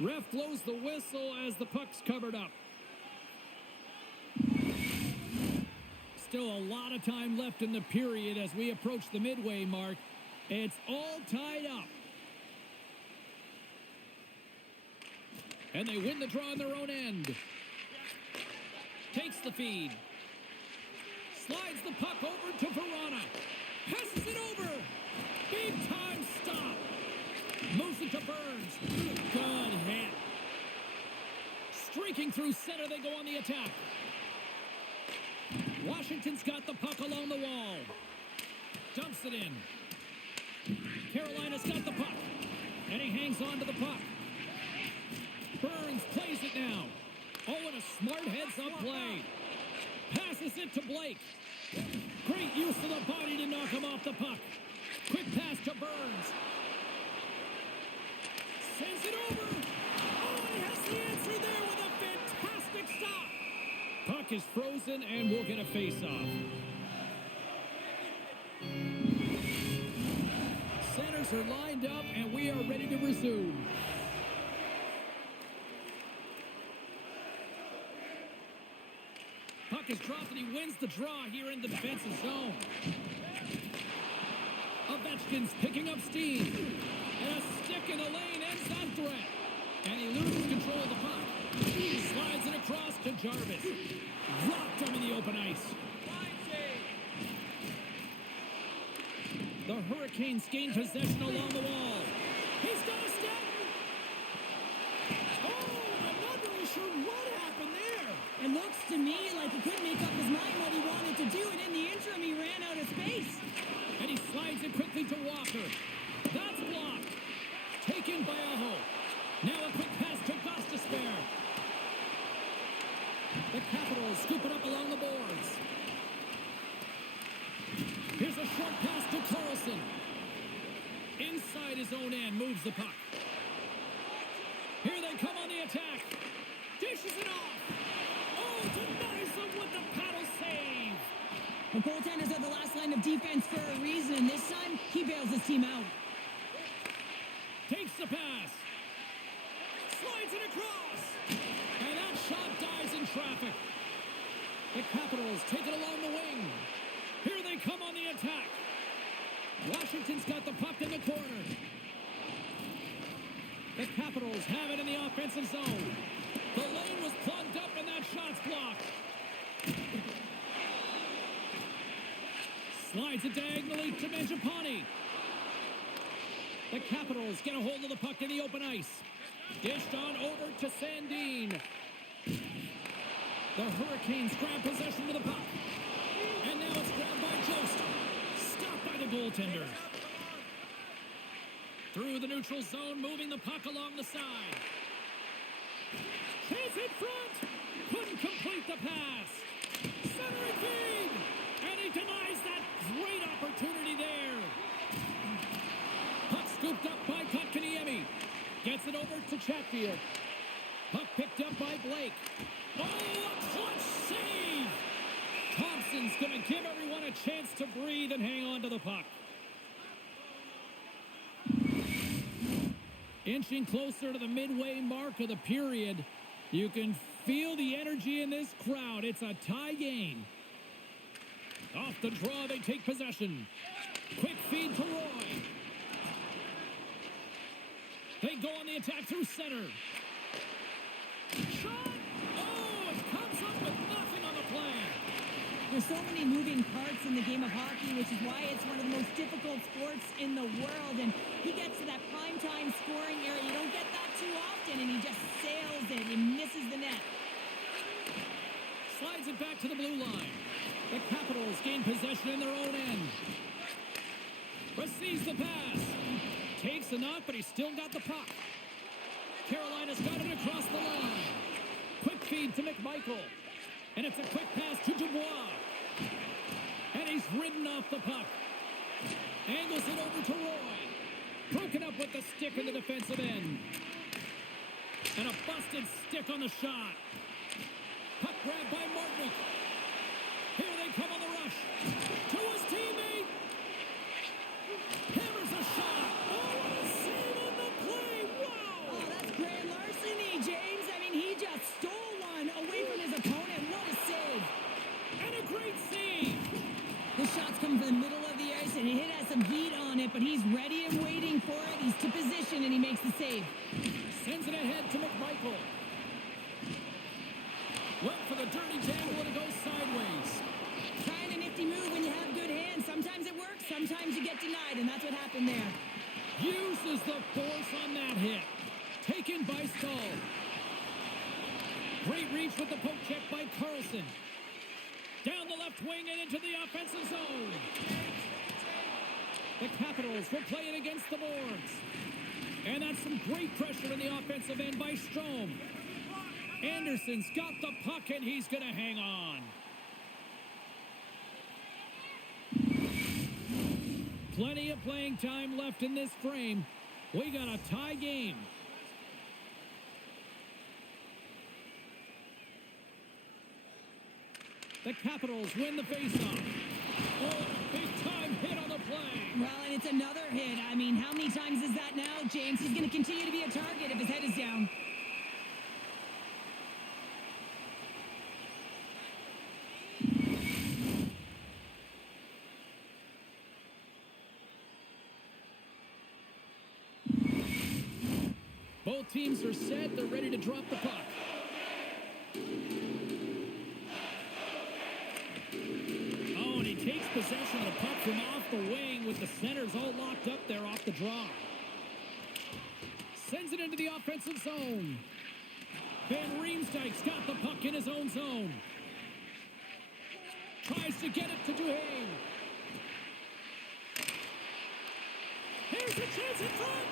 Ref blows the whistle as the puck's covered up. Still a lot of time left in the period as we approach the midway mark. It's all tied up. And they win the draw on their own end. Takes the feed. Slides the puck over to Verona. Passes it over. Big time stop. Moves it to Burns. Good hit. Streaking through center, they go on the attack. Washington's got the puck along the wall. Dumps it in. Carolina's got the puck. And he hangs on to the puck. Burns plays it now. Oh, and a smart heads-up play. Passes it to Blake. Great use of the body to knock him off the puck. Quick pass to Burns. Sends it over. Oh, and he has the answer there with a fantastic stop. Puck is frozen, and we'll get a face-off. Centers are lined up, and we are ready to resume. Puck is dropped, and he wins the draw here in the defensive zone. Ovechkin's picking up steam. And a stick in the lane ends that threat. And he loses control of the puck. He slides it across to Jarvis. Rocked him in the open ice. The Hurricanes gain possession along the wall. He's got a step. Oh, I'm not really sure what happened there. It looks to me like he couldn't make up his mind what he wanted to do, and in the interim, he ran out of space. And he slides it quickly to Walker. That's blocked. Taken by Aho. Now a quick pass to Gostisbehere. The Capitals scoop it up along the boards. Here's a short pass to Carlson. Inside his own end, moves the puck. Here they come on the attack. Dishes it off. Oh, denies them with the paddle save. The goaltenders are the last line of defense for a reason, and this time, he bails his team out. Takes the pass. Slides it across. And that shot dies in traffic. The Capitals take it along the wing. Here they come on the attack. Washington's got the puck in the corner. The Capitals have it in the offensive zone. The lane was plugged up and that shot's blocked. Slides it diagonally to Mangiapane. The Capitals get a hold of the puck in the open ice. Dished on over to Sandin. The Hurricanes grab possession with the puck. And now it's grabbed by Jost. Stopped by the goaltender. Through the neutral zone, moving the puck along the side. Chase in front. Couldn't complete the pass. Centering feed. And he denies that great opportunity there. Puck scooped up by Kotkaniemi. Gets it over to Chatfield. Puck picked up by Blake. Oh, a clutch save! Thompson's going to give everyone a chance to breathe and hang on to the puck. Inching closer to the midway mark of the period. You can feel the energy in this crowd. It's a tie game. Off the draw, they take possession. Quick feed to Roy. They go on the attack through center. Shot! Oh, it comes up with nothing on the play. There's so many moving parts in the game of hockey, which is why it's one of the most difficult sports in the world. And he gets to that primetime scoring area. You don't get that too often, and he just sails it and misses the net. Slides it back to the blue line. The Capitals gain possession in their own end. Receives the pass. Takes a knock, but he's still got the puck. Carolina's got it across the line. Quick feed to McMichael. And it's a quick pass to Dubois. And he's ridden off the puck. Angles it over to Roy. Broken up with the stick in the defensive end. And a busted stick on the shot. Puck grabbed by Martinick. Here they come on the rush. To his teammate. Hammers a shot. Oh, what a save on the play. Wow. Oh, that's grand larceny, James. I mean, he just stole one away from his opponent. What a save. And a great save. The shot's come from the middle of the ice, and it has some heat on it, but he's ready and waiting for it. He's to position, and he makes the save. Sends it ahead to McMichael. Went for the dirty dangle, and it goes sideways. Kind of nifty move when you have good hands. Sometimes it works, sometimes you get denied, and that's what happened there. Uses the force on that hit. Taken by Stahl. Great reach with the poke check by Carlson. Down the left wing and into the offensive zone. The Capitals will play it against the boards. And that's some great pressure in the offensive end by Strome. Anderson's got the puck, and he's going to hang on. Plenty of playing time left in this frame. We got a tie game. The Capitals win the faceoff. Oh, a big-time hit on the play. Well, and it's another hit. I mean, how many times is that now, James? He's going to continue to be a target if his head is down. Both teams are set. They're ready to drop the puck. Oh, and he takes possession of the puck from off the wing with the centers all locked up there off the draw. Sends it into the offensive zone. Van Riemsdyk's got the puck in his own zone. Tries to get it to Duhaime. Here's a chance in front.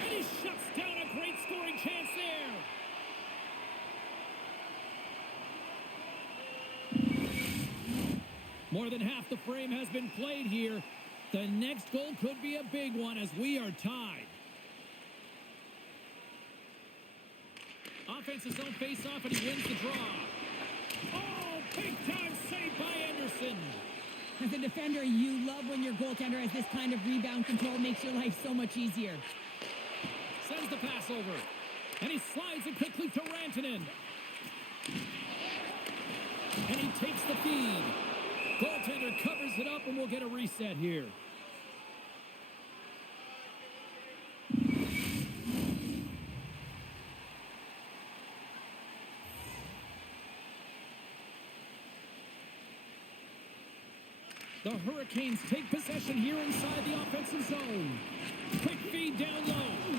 And he shuts down a great scoring chance there. More than half the frame has been played here. The next goal could be a big one as we are tied. Offensive zone face-off, and he wins the draw. Oh, big-time save by Anderson. As a defender, you love when your goaltender has this kind of rebound control. Makes your life so much easier. Sends the pass over. And he slides it quickly to Rantanen. And he takes the feed. Goaltender covers it up, and we'll get a reset here. The Hurricanes take possession here inside the offensive zone. Quick feed down low.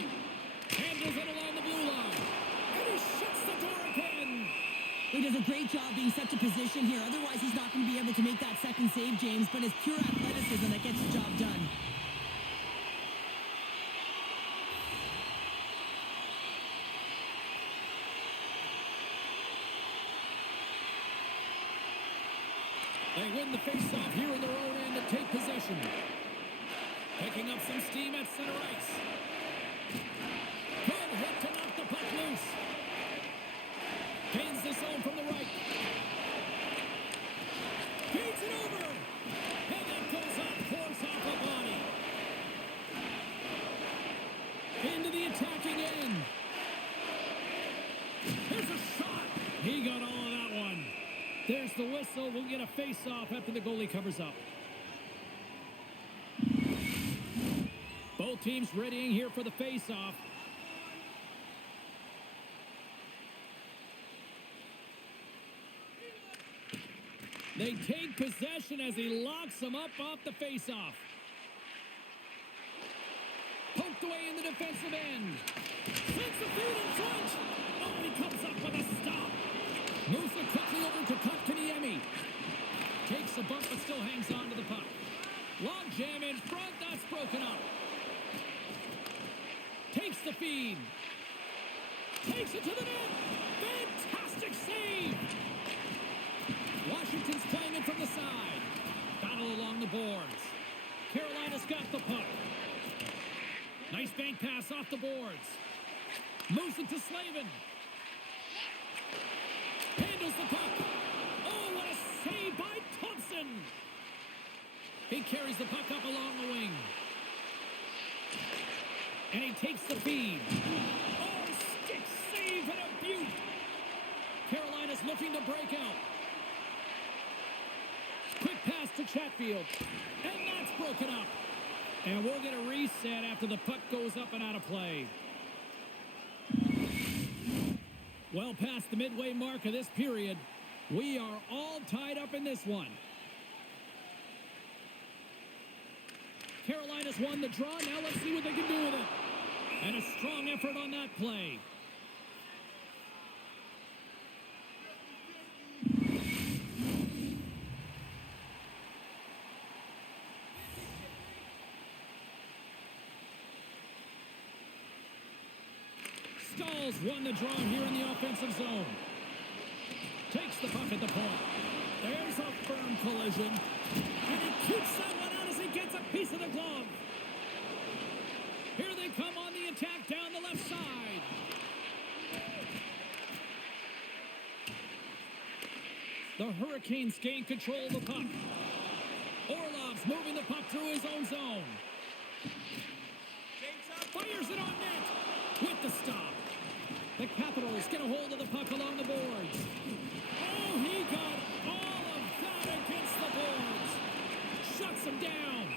Handles it along the blue line. And he shuts the door again. He does a great job being such a position here. Otherwise, he's not going to be able to make that second save, James. But it's pure athleticism that gets the job done. They win the faceoff here in their own end to take possession. Picking up some steam at center ice. Good hit to knock the puck loose. Gains the zone from the right. Feeds it over. And that goes off course off the body. Into the attacking end. There's a shot. He got all of that one. There's the whistle. We'll get a face-off after the goalie covers up. Both teams readying here for the face-off. They take possession as he locks them up off the face-off. Poked away in the defensive end. Sends the feed in front. Oh, and he comes up with a stop. Moves it quickly over to Kotkaniemi. Takes a bump but still hangs on to the puck. Log jam in front. That's broken up. Takes the feed. Takes it to the net. Fantastic save. Washington's playing it from the side. Battle along the boards. Carolina's got the puck. Nice bank pass off the boards. Moves it to Slavin. Handles the puck. Oh, what a save by Thompson. He carries the puck up along the wing. And he takes the feed. Oh, stick save and a beaut. Carolina's looking to break out. Quick pass to Chatfield. And that's broken up. And we'll get a reset after the puck goes up and out of play. Well past the midway mark of this period, we are all tied up in this one. Carolina's won the draw. Now let's see what they can do with it. And a strong effort on that play. Stalls won the draw here in the offensive zone. Takes the puck at the point. There's a firm collision. And he keeps that one out as he gets a piece of the glove. Here they come on the attack down the left side. The Hurricanes gain control of the puck. Orlov's moving the puck through his own zone. Fires it on net with the stop. The Capitals get a hold of the puck along the boards. Oh, he got all of that against the boards. Shuts him down.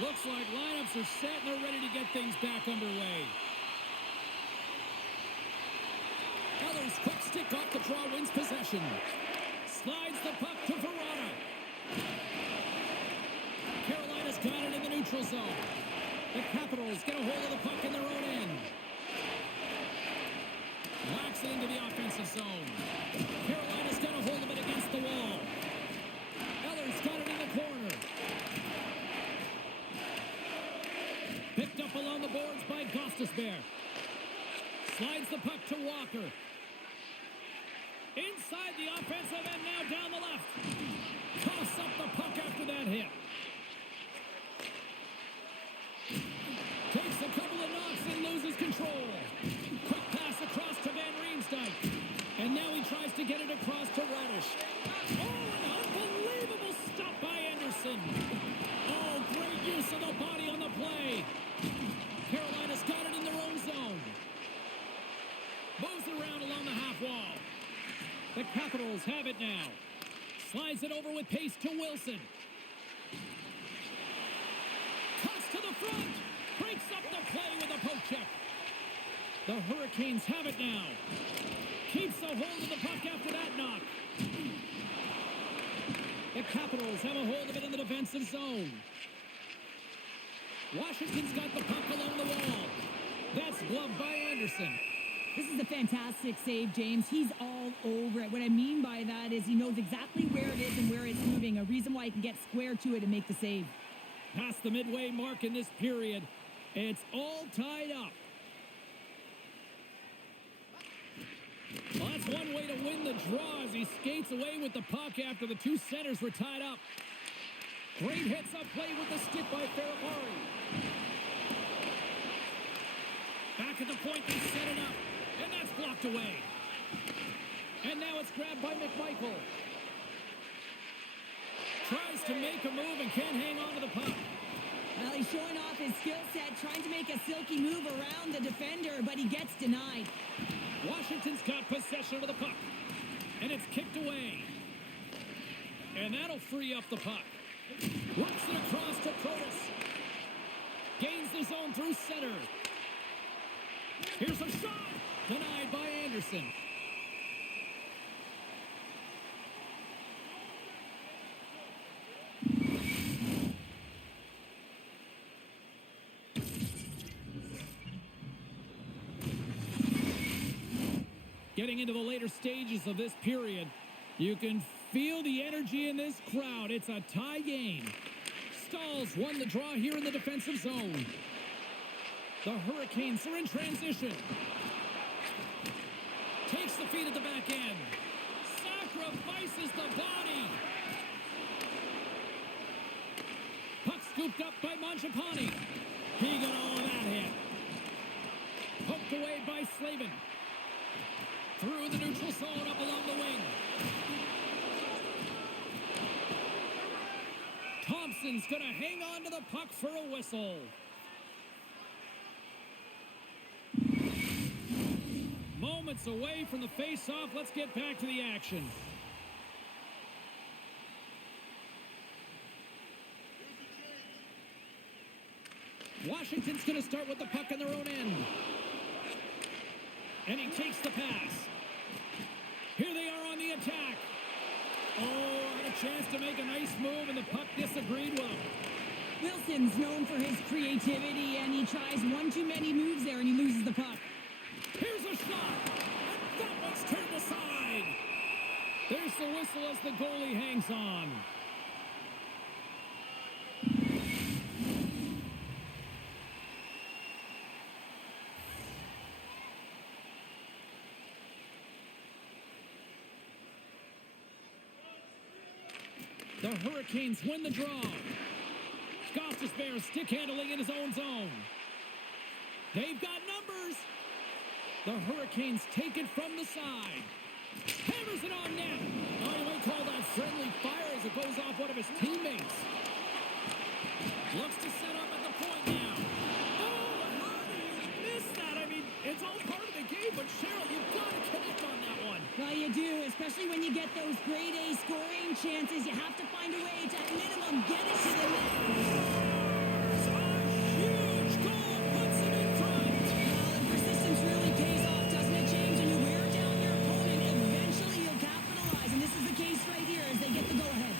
Looks like lineups are set and they're ready to get things back underway. Eller's quick stick off the draw wins possession. Slides the puck to Verona. Carolina's got it in the neutral zone. The Capitals get a hold of the puck in their own end. Whacks it into the offensive zone. Carolina's got a hold of it against the wall. Eller's got it in the corner. Picked up along the boards by Gostisbehere. Slides the puck to Walker. Inside the offensive end, now down the left. Coughs up the puck after that hit. Takes a couple of knocks and loses control. Quick pass across to Van Riemsdyk. And now he tries to get it across to Radish. Oh, an unbelievable stop by Anderson. Oh, great use of the body on the play. Carolina's got it in their own zone. Moves it around along the half wall. The Capitals have it now. Slides it over with pace to Wilson. Cuts to the front. Breaks up the play with a poke check. The Hurricanes have it now. Keeps a hold of the puck after that knock. Capitals have a hold of it in the defensive zone. Washington's got the puck along the wall. That's gloved by Anderson. This is a fantastic save, James. He's all over it. What I mean by that is he knows exactly where it is and where it's moving. A reason why he can get square to it and make the save. Past the midway mark in this period. It's all tied up. Well, that's one way to win the draw as he skates away with the puck after the two centers were tied up. Great heads-up play with the stick by Ferrari. Back at the point, they set it up. And that's blocked away. And now it's grabbed by McMichael. Tries to make a move and can't hang on to the puck. Well, he's showing off his skill set, trying to make a silky move around the defender, but he gets denied. Washington's got possession of the puck. And it's kicked away. And that'll free up the puck. Works it across to Protas. Gains the zone through center. Here's a shot. Denied by Anderson. Getting into the later stages of this period, you can feel the energy in this crowd. It's a tie game. Stahls won the draw here in the defensive zone. The Hurricanes are in transition. Takes the feed at the back end. Sacrifices the body. Puck scooped up by Mangiapane. He got all of that hit. Poked away by Slavin. Through the neutral zone up along the wing. Thompson's going to hang on to the puck for a whistle. Moments away from the face-off. Let's get back to the action. Washington's going to start with the puck in their own end. And he takes the pass. Here they are on the attack. Oh, had a chance to make a nice move, and the puck disagreed with him. Wilson's known for his creativity, and he tries one too many moves there, and he loses the puck. Here's a shot, and that one's turned aside. There's the whistle as the goalie hangs on. The Hurricanes win the draw. Gostisbehere stick handling in his own zone. They've got numbers. The Hurricanes take it from the side. Hammers it on net. Oh, you might call that friendly fire as it goes off one of his teammates. Looks to set up at the point now. Oh, how do you miss that? I mean, it's all part of the game, but Cheryl, you've got to connect on that one. Well, you do, especially when you get those grade A scoring chances. You have to find a way to, at minimum, get it to the net. Huge goal puts him in front. Well, the persistence really pays off, doesn't it, James? When you wear down your opponent, eventually you'll capitalize. And this is the case right here as they get the go-ahead.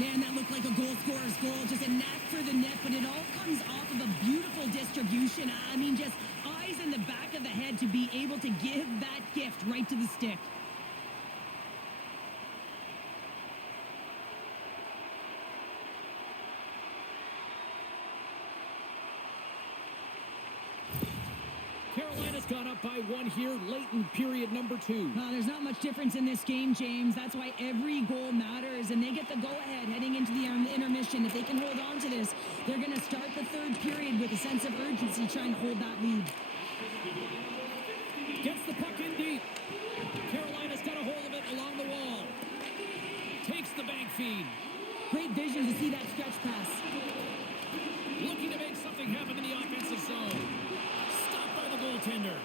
Man, that looked like a goal scorer's goal. Just a knack for the net, but it all comes off of a beautiful distribution. I mean, just eyes in the back of the head to be able to give that gift right to the stick. Carolina's gone up by one here late in period number 2. There's not much difference in this game, James. That's why every goal matters, and they get the go-ahead heading into the intermission. If they can hold on to this, they're going to start the third period with a sense of urgency trying to hold that lead. Gets the puck in deep. Carolina's got a hold of it along the wall. Takes the bank feed. Great vision to see that stretch pass. Looking to make something happen in the offensive zone. Stopped by the goaltender.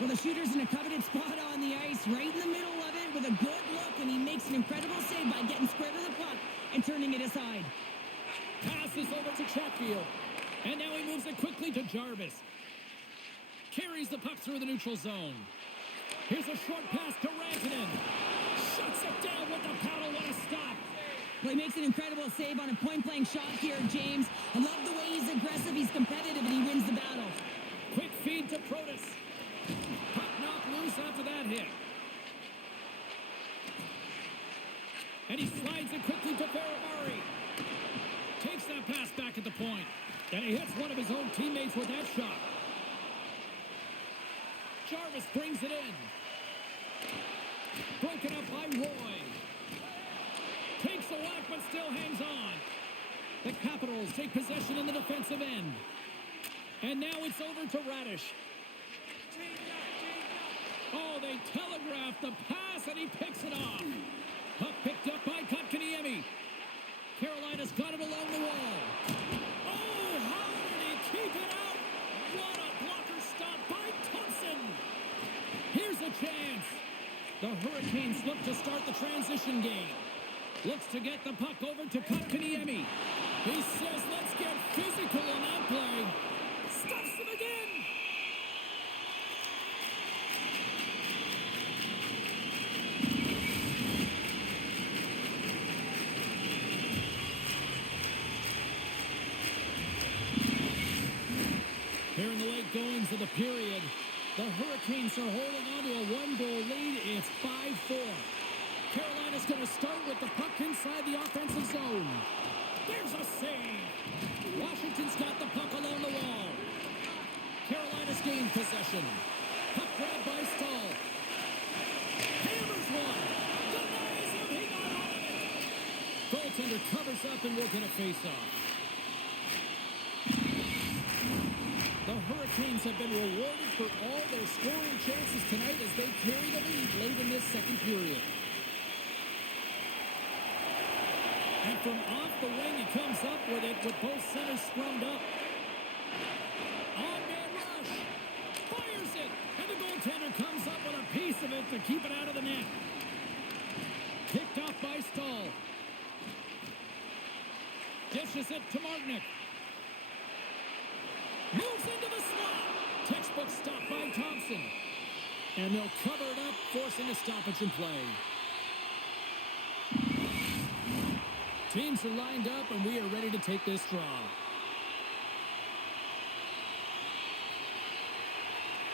Well, the shooter's in a coveted spot on the ice, right in the middle of it with a good look, and he makes an incredible save by getting square to the puck and turning it aside. Passes over to Chatfield. And now he moves it quickly to Jarvis. Carries the puck through the neutral zone. Here's a short pass to Rantanen. Shuts it down with the paddle. What a stop. Well, he makes an incredible save on a point-blank shot here, James. I love the way he's aggressive, he's competitive, and he wins the battle. Quick feed to Protas. Puck knocked loose after that hit. And he slides it quickly to Ferrari. Takes that pass back at the point. And he hits one of his own teammates with that shot. Jarvis brings it in. Broken up by Roy. Takes a whack, but still hangs on. The Capitals take possession in the defensive end. And now it's over to Radish. Oh, they telegraphed the pass, and he picks it off. Puck picked up by Kotkaniemi. Carolina's got it along the wall. Oh, how did he keep it out? What a blocker stop by Thompson. Here's a chance. The Hurricanes look to start the transition game. Looks to get the puck over to Kotkaniemi. He says, let's get physical on that play. Stuffs him again. Here in the late goings of the period, the Hurricanes are holding on to a one-goal lead. It's 5-4. Carolina's going to start with the puck inside the offensive zone. There's a save. Washington's got the puck along the wall. Carolina's gained possession. Puck grabbed by Stahl. Hammers one. Denies him. He got on it. Goaltender covers up and will get a face-off. The Hurricanes have been rewarded for all their scoring chances tonight as they carry the lead late in this second period. And from off the wing, he comes up with it with both centers scrummed up. On-man rush. Fires it. And the goaltender comes up with a piece of it to keep it out of the net. Picked off by Stahl. Dishes it to Martinick. Moves into the slot. Textbook stop by Thompson. And they'll cover it up, forcing a stoppage in play. Teams are lined up, and we are ready to take this draw.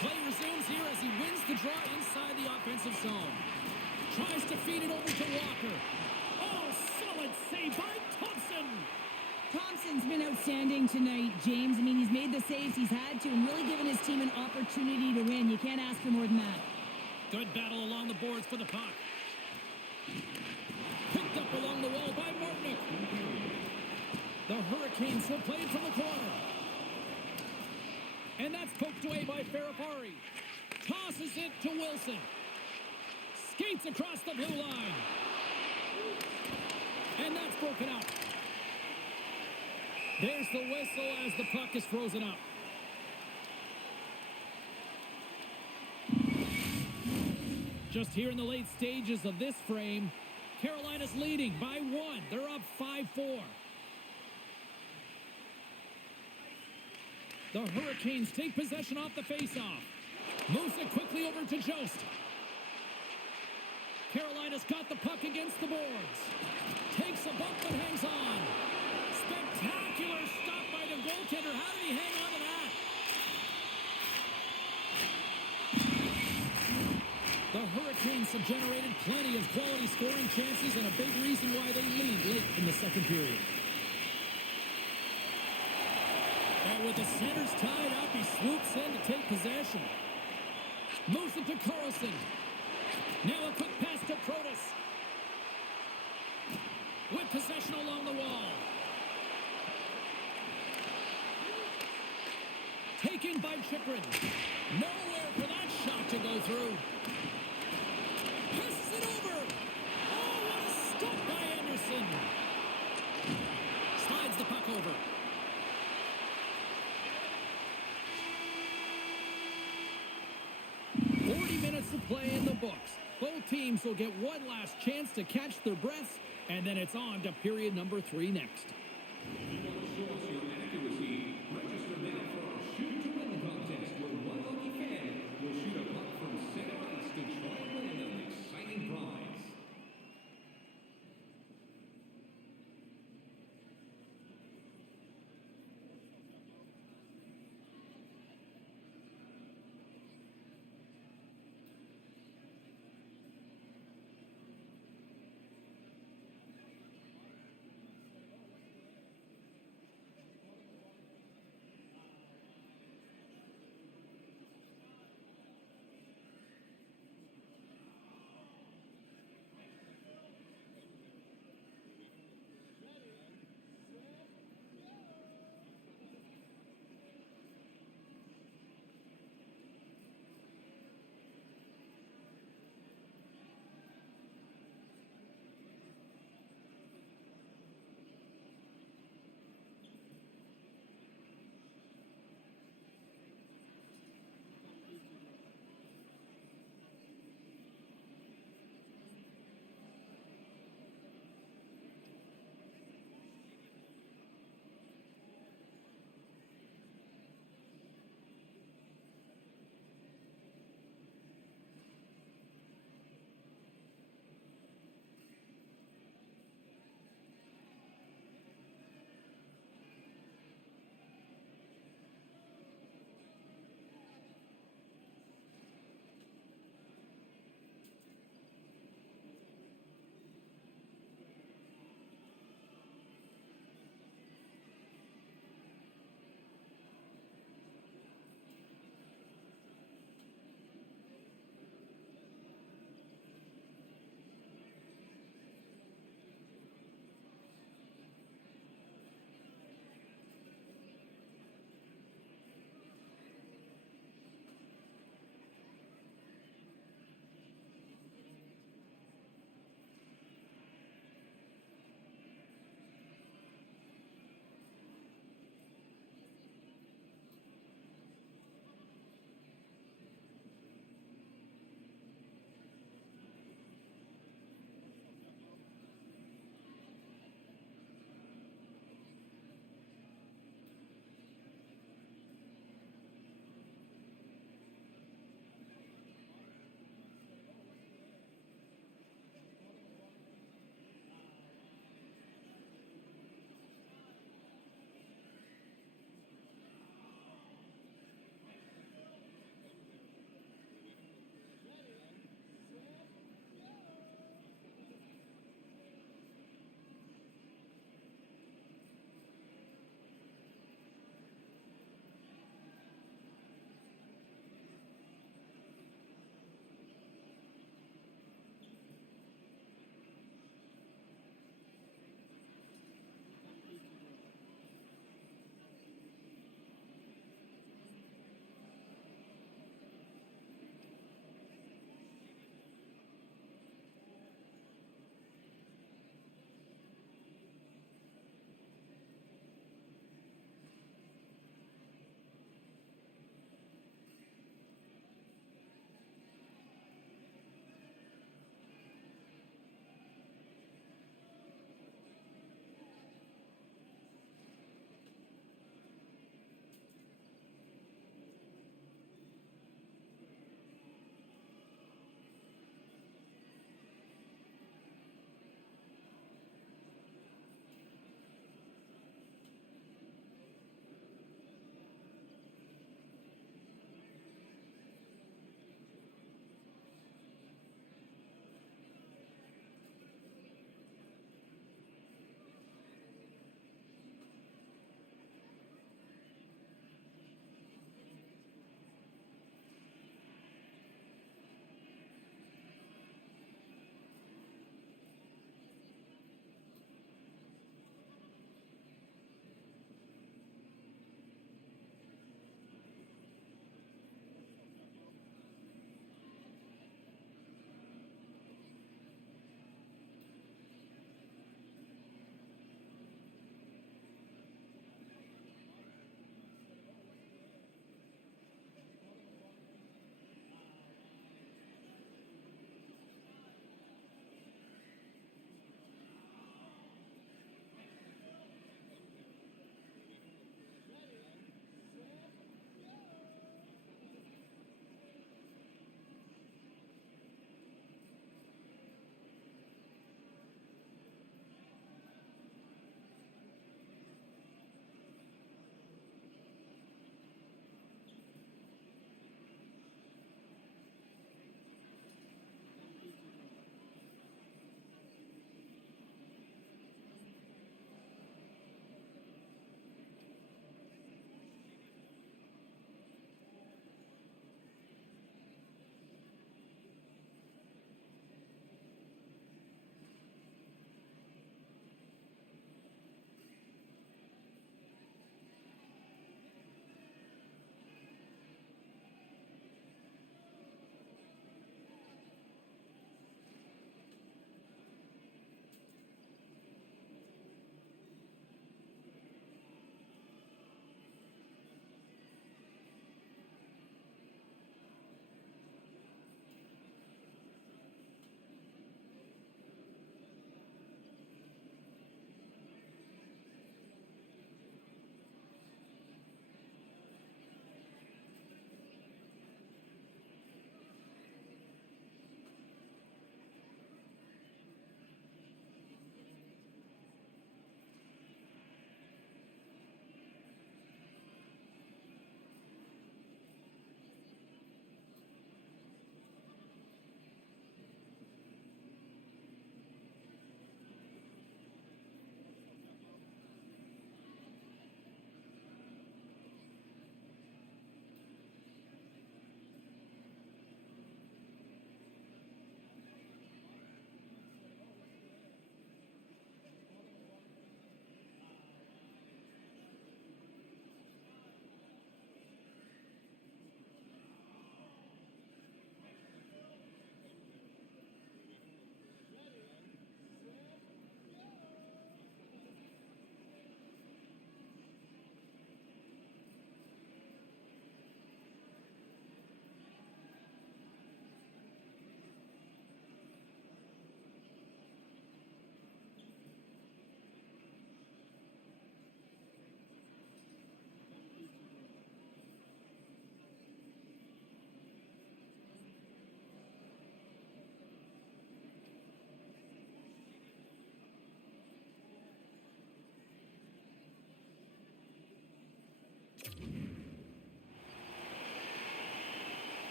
Play resumes here as he wins the draw inside the offensive zone. Tries to feed it over to Walker. Oh, solid save by Thompson. Thompson's been outstanding tonight, James. I mean, he's made the saves he's had to and really given his team an opportunity to win. You can't ask for more than that. Good battle along the boards for the puck. Picked up along the wall by Martinick. The Hurricanes will play it from the corner. And that's poked away by Ferrari. Tosses it to Wilson. Skates across the blue line. And that's broken up. There's the whistle as the puck is frozen up. Just here in the late stages of this frame, Carolina's leading by 1. They're up 5-4. The Hurricanes take possession off the faceoff. Moves it quickly over to Jost. Carolina's got the puck against the boards. Takes a bump but hangs on. Spectacular stop by the goaltender. How did he hang on to that? The Hurricanes have generated plenty of quality scoring chances and a big reason why they lead late in the second period. And with the centers tied up, he swoops in to take possession. Moves it to Carlson. Now a quick pass to Protas. With possession along the wall. Taken by Chychrun. Nowhere for that shot to go through. Passes it over. Oh, what a stop by Anderson. Slides the puck over. Minutes of play in the books. Both teams will get one last chance to catch their breaths, and then it's on to period number 3 next. If you want to show us your accuracy, register now for our Shoot to Win contest, where one lucky fan will shoot a puck from center ice to try and win an exciting prize.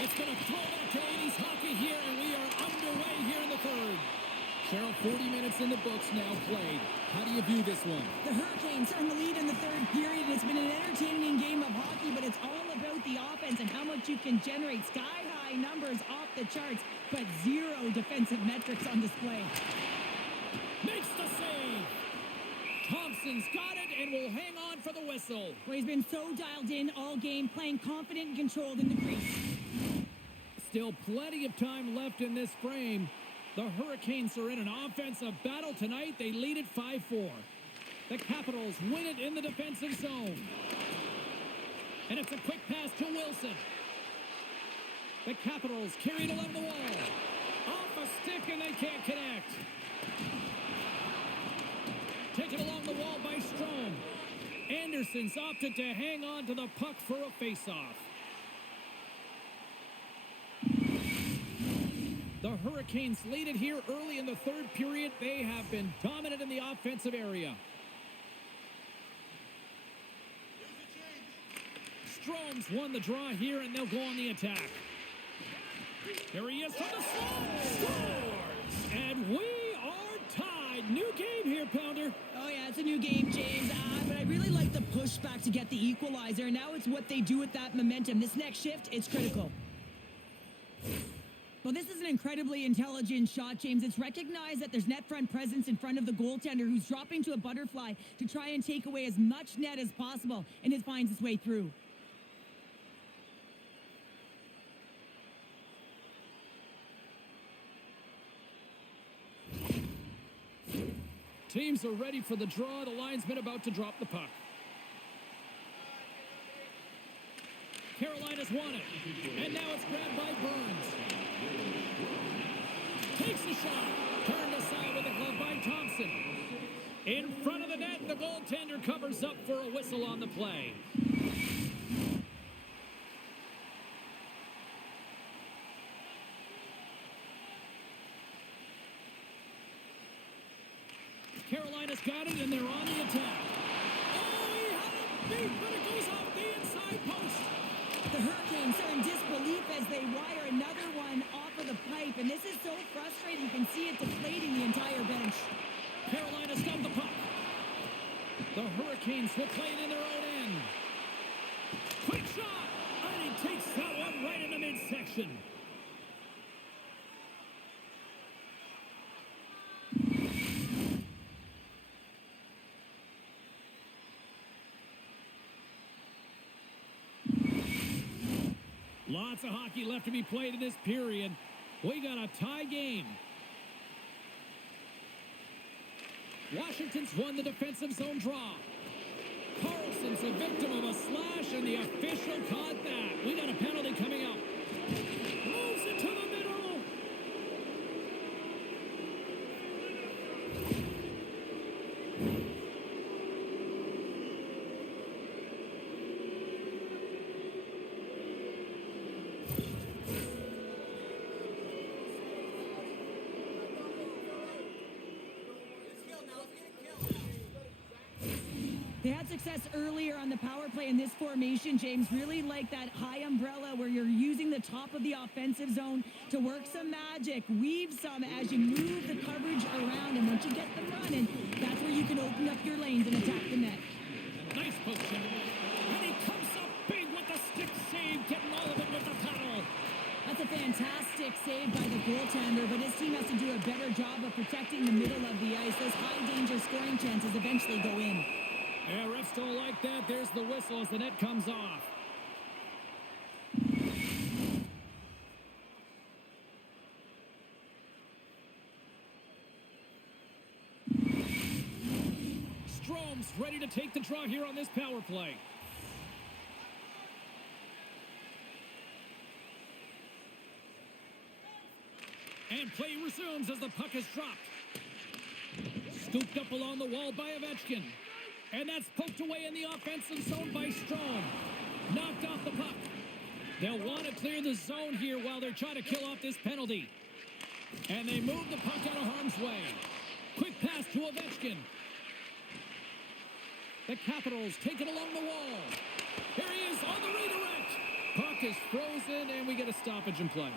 It's been a throwback to 80s hockey here, and we are underway here in the third. Cheryl, 40 minutes in the books now played. How do you view this one? The Hurricanes are in the lead in the third period. It's been an entertaining game of hockey, but it's all about the offense and how much you can generate. Sky-high numbers off the charts, but zero defensive metrics on display. Makes the save. Thompson's got it and will hang on for the whistle. Well, he's been so dialed in all game, playing confident and controlled in the crease. Still plenty of time left in this frame. The Hurricanes are in an offensive battle tonight. They lead it 5-4. The Capitals win it in the defensive zone. And it's a quick pass to Wilson. The Capitals carry it along the wall. Off a stick and they can't connect. Taken along the wall by Strome. Anderson's opted to hang on to the puck for a face-off. The Hurricanes lead it here early in the third period. They have been dominant in the offensive area. Strome's won the draw here, and they'll go on the attack. Here he is from the slot. Scores! And we are tied. New game here, Pounder. Oh, yeah, it's a new game, James. But I really like the pushback to get the equalizer. Now it's what they do with that momentum. This next shift, it's critical. Well, this is an incredibly intelligent shot, James. It's recognized that there's net front presence in front of the goaltender who's dropping to a butterfly to try and take away as much net as possible, and it finds its way through. Teams are ready for the draw. The linesman about to drop the puck. Carolina's won it. And now it's grabbed by Burns. Takes a shot. Turned aside with a glove by Thompson. In front of the net, the goaltender covers up for a whistle on the play. Carolina's got it, and they're on the attack. Oh, he had it beat, but it goes off the inside post. The Hurricanes are in disbelief as they wire another one off of the pipe, and this is so frustrating. You can see it deflating the entire bench. Carolina's got the puck. The Hurricanes will play it in their own end. Quick shot, and he takes that one right in the midsection. Lots of hockey left to be played in this period. We got a tie game. Washington's won the defensive zone draw. Carlson's a victim of a slash, and the official caught that. We got a penalty coming up. Moves it to the middle. They had success earlier on the power play in this formation, James. Really like that high umbrella where you're using the top of the offensive zone to work some magic, weave some as you move the coverage around. And once you get them running, that's where you can open up your lanes and attack the net. Nice poke check. And he comes up big with the stick save, getting all of it with the paddle. That's a fantastic save by the goaltender, but his team has to do a better job of protecting the middle of the ice. Those high-danger scoring chances eventually go in. Yeah, refs don't like that. There's the whistle as the net comes off. Strome's ready to take the draw here on this power play. And play resumes as the puck is dropped. Scooped up along the wall by Ovechkin. And that's poked away in the offensive zone by Strome. Knocked off the puck. They'll want to clear the zone here while they're trying to kill off this penalty. And they move the puck out of harm's way. Quick pass to Ovechkin. The Capitals take it along the wall. Here he is on the redirect. Puck puck is frozen, and we get a stoppage in play.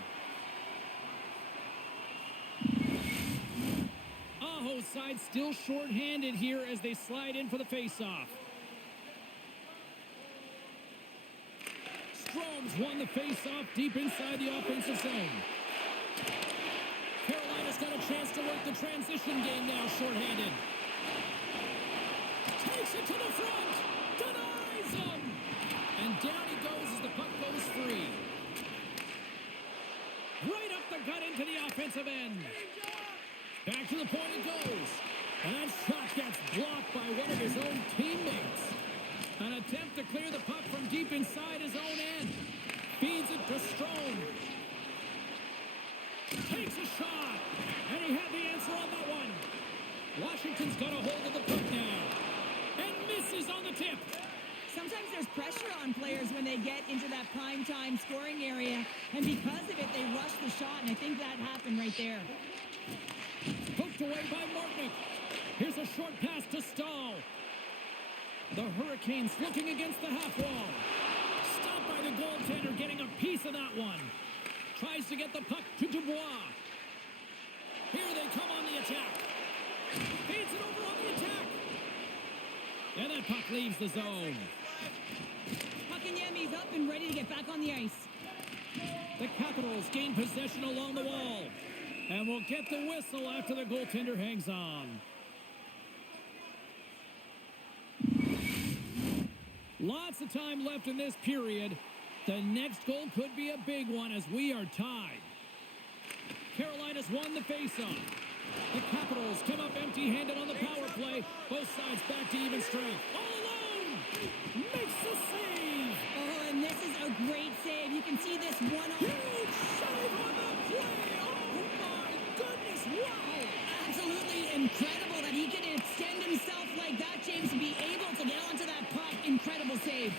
Aho's side still shorthanded here as they slide in for the faceoff. Strome's won the faceoff deep inside the offensive zone. Carolina's got a chance to work the transition game now, shorthanded. Takes it to the front. Denies him. And down he goes as the puck goes free. Right up the gut into the offensive end. Back to the point it goes. And that shot gets blocked by one of his own teammates. An attempt to clear the puck from deep inside his own end. Feeds it to Strome. Takes a shot. And he had the answer on that one. Washington's got a hold of the puck now. And misses on the tip. Sometimes there's pressure on players when they get into that prime-time scoring area. And because of it, they rush the shot. And I think that happened right there. Hooked away by Martinick. Here's a short pass to Stahl. The Hurricanes looking against the half wall. Stopped by the goaltender, getting a piece of that one. Tries to get the puck to Dubois. Here they come on the attack. Feeds it over on the attack. And that puck leaves the zone. Puckanyemi's up and ready to get back on the ice. The Capitals gain possession along the wall. And will get the whistle after the goaltender hangs on. Lots of time left in this period. The next goal could be a big one as we are tied. Carolina's won the faceoff. The Capitals come up empty-handed on the power play. Both sides back to even strength. All alone! Makes the save! Oh, and this is a great save. You can see this one-on. Huge save on the play! Oh, my goodness! Wow! Absolutely incredible that he can extend himself like that, James, to be able to get onto that puck. Incredible save.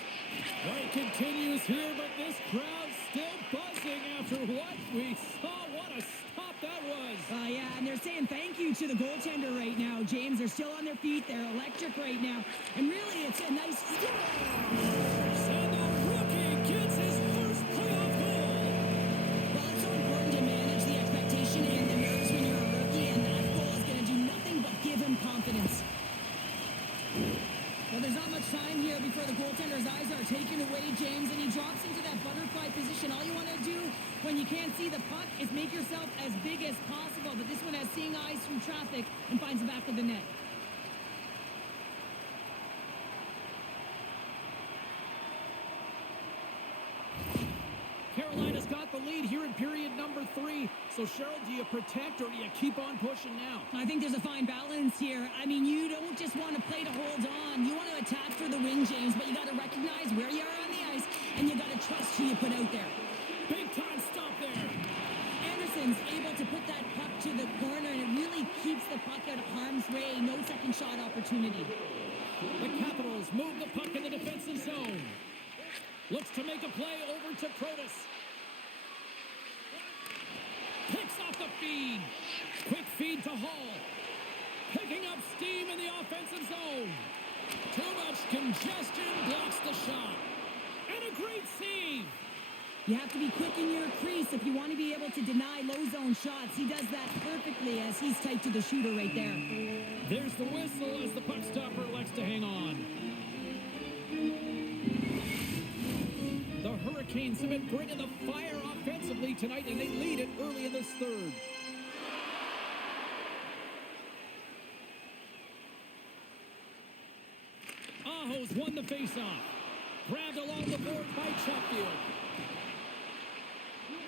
Play continues here, but this crowd's still buzzing after what we saw. What a stop that was. Yeah, and they're saying thank you to the goaltender right now, James. They're still on their feet. They're electric right now. And really, it's a nice... And the rookie gets his first playoff goal. Well, it's so important to manage the expectation and the nerves when you're a rookie, and that goal is going to do nothing but give him confidence. Well, there's not much time here before the goaltender's eyes are taken away, James, and he drops into that butterfly position. All you want to do when you can't see the puck is make yourself as big as possible, but this one has seeing eyes through traffic and finds the back of the net. Carolina's got the lead here in period number 3. So, Cheryl, do you protect or do you keep on pushing now? I think there's a fine balance here. I mean, you don't just want to play to hold on. You want to attack for the win, James, but you got to recognize where you are on the ice, and you got to trust who you put out there. Big time stop there. Anderson's able to put that puck to the corner, and it really keeps the puck out of harm's way. No second shot opportunity. The Capitals move the puck in the defensive zone. Looks to make a play over to Protas. Picks off the feed. Quick feed to Hall. Picking up steam in the offensive zone. Too much congestion blocks the shot. And a great save. You have to be quick in your crease if you want to be able to deny low zone shots. He does that perfectly as he's tight to the shooter right there. There's the whistle as the puck stopper elects to hang on. The Hurricanes have been bringing the fire offensively tonight, and they lead it early in this third. Aho's won the faceoff. Grabbed along the board by Chatfield.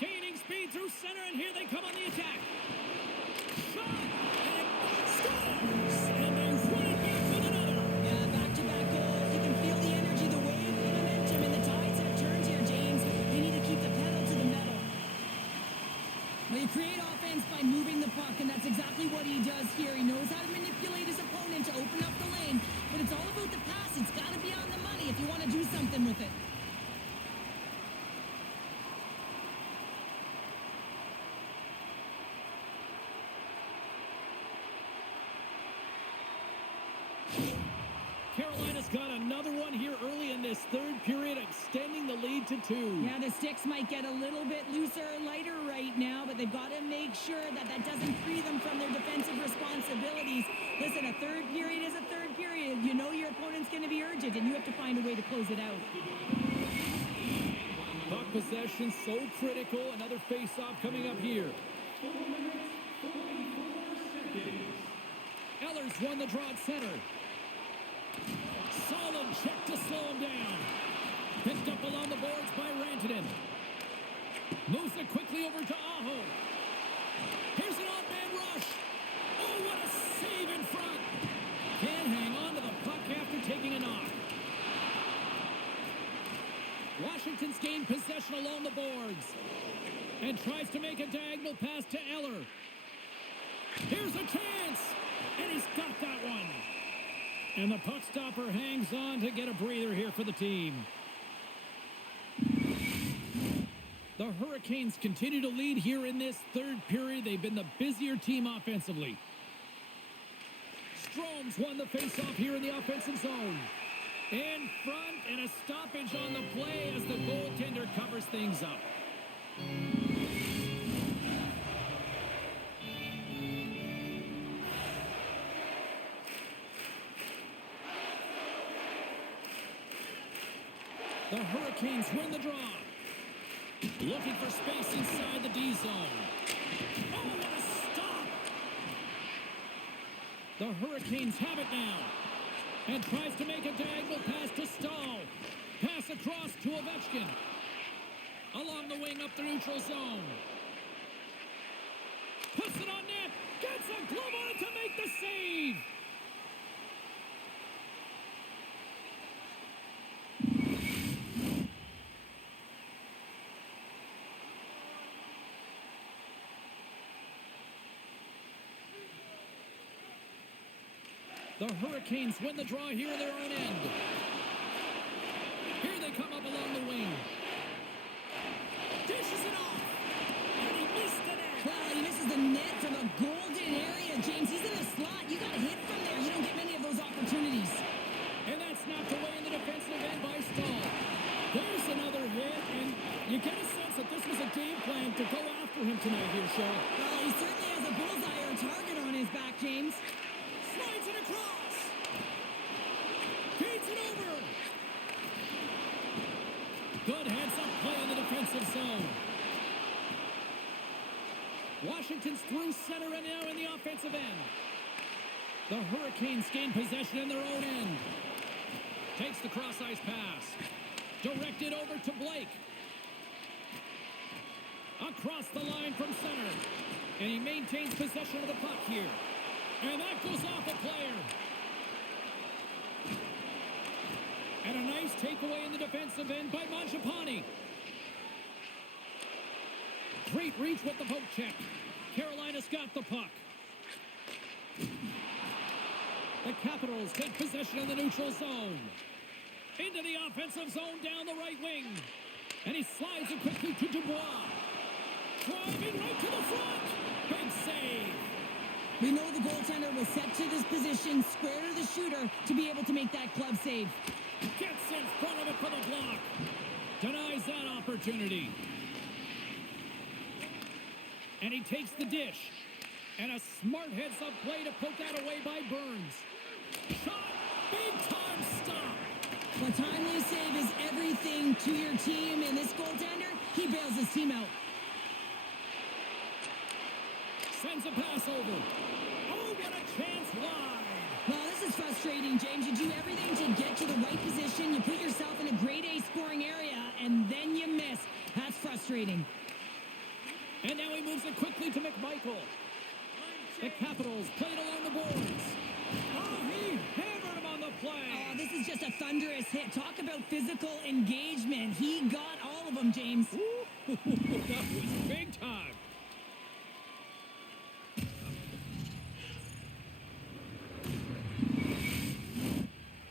Gaining speed through center, and here they come on the attack. Shot! And scores! And they run it back with another. Yeah, back-to-back goals. You can feel the energy, the wave, the momentum, and the tides have turned here, James. You need to keep the pedal to the metal. Well, you create offense by moving the puck, and that's exactly what he does here. He knows how to manipulate his opponent to open up the lane, but it's all about the pass. It's got to be on the money if you want to do something with it. Carolina's He's got another one here early in this third period, extending the lead to 2. Yeah, the sticks might get a little bit looser or lighter right now, but they've got to make sure that that doesn't free them from their defensive responsibilities. Listen, a third period is a third period. You know your opponent's going to be urgent, and you have to find a way to close it out. Puck possession so critical. Another face-off coming up here. 4 minutes, 44 seconds. Eller's won the draw at center. Solid check to slow him down. Picked up along the boards by Rantanen. Moves it quickly over to Aho. Here's an odd-man rush. Oh, what a save in front. Can't hang on to the puck after taking a knock. Washington's gained possession along the boards and tries to make a diagonal pass to Eller. Here's a chance, and he's got that one. And the puck stopper hangs on to get a breather here for the team. The Hurricanes continue to lead here in this third period. They've been the busier team offensively. Strome's won the faceoff here in the offensive zone. In front, and a stoppage on the play as the goaltender covers things up. The Hurricanes win the draw. Looking for space inside the D zone. Oh, what a stop! The Hurricanes have it now. And tries to make a diagonal pass to Stahl. Pass across to Ovechkin. Along the wing up the neutral zone. Puts it on net. Gets a glove on it to make the save. The Hurricanes win the draw here in their own end. Here they come up along the wing. Dishes it off. And he missed the net. Well, he misses the net from a golden area, James. He's in the slot. You got to hit from there. You don't get many of those opportunities. And that's knocked away in the defensive end by Stahl. There's another hit, and you get a sense that this was a game plan to go after him tonight here, Cheryl. Well, he certainly has a bullseye or a target on his back, James. Slides it across. Feeds it over. Good heads-up play in the defensive zone. Washington's through center and now in the offensive end. The Hurricanes gain possession in their own end. Takes the cross-ice pass. Directed over to Blake. Across the line from center. And he maintains possession of the puck here. And that goes off a player. And a nice takeaway in the defensive end by Mangiapane. Great reach with the poke check. Carolina's got the puck. The Capitals take possession in the neutral zone. Into the offensive zone down the right wing. And he slides it quickly to Dubois. Driving right to the front. Big save. We know the goaltender was set to this position, square to the shooter, to be able to make that glove save. Gets in front of it for the block. Denies that opportunity. And he takes the dish. And a smart heads-up play to poke that away by Burns. Shot. Big-time stop. A timely save is everything to your team, and this goaltender, he bails his team out. Sends a pass over. Oh, what a chance wide. Well, this is frustrating, James. You do everything to get to the right position. You put yourself in a grade A scoring area, and then you miss. That's frustrating. And now he moves it quickly to McMichael. The Capitals played along the boards. Oh, he hammered him on the play. Oh, this is just a thunderous hit. Talk about physical engagement. He got all of them, James. Ooh, that was big time.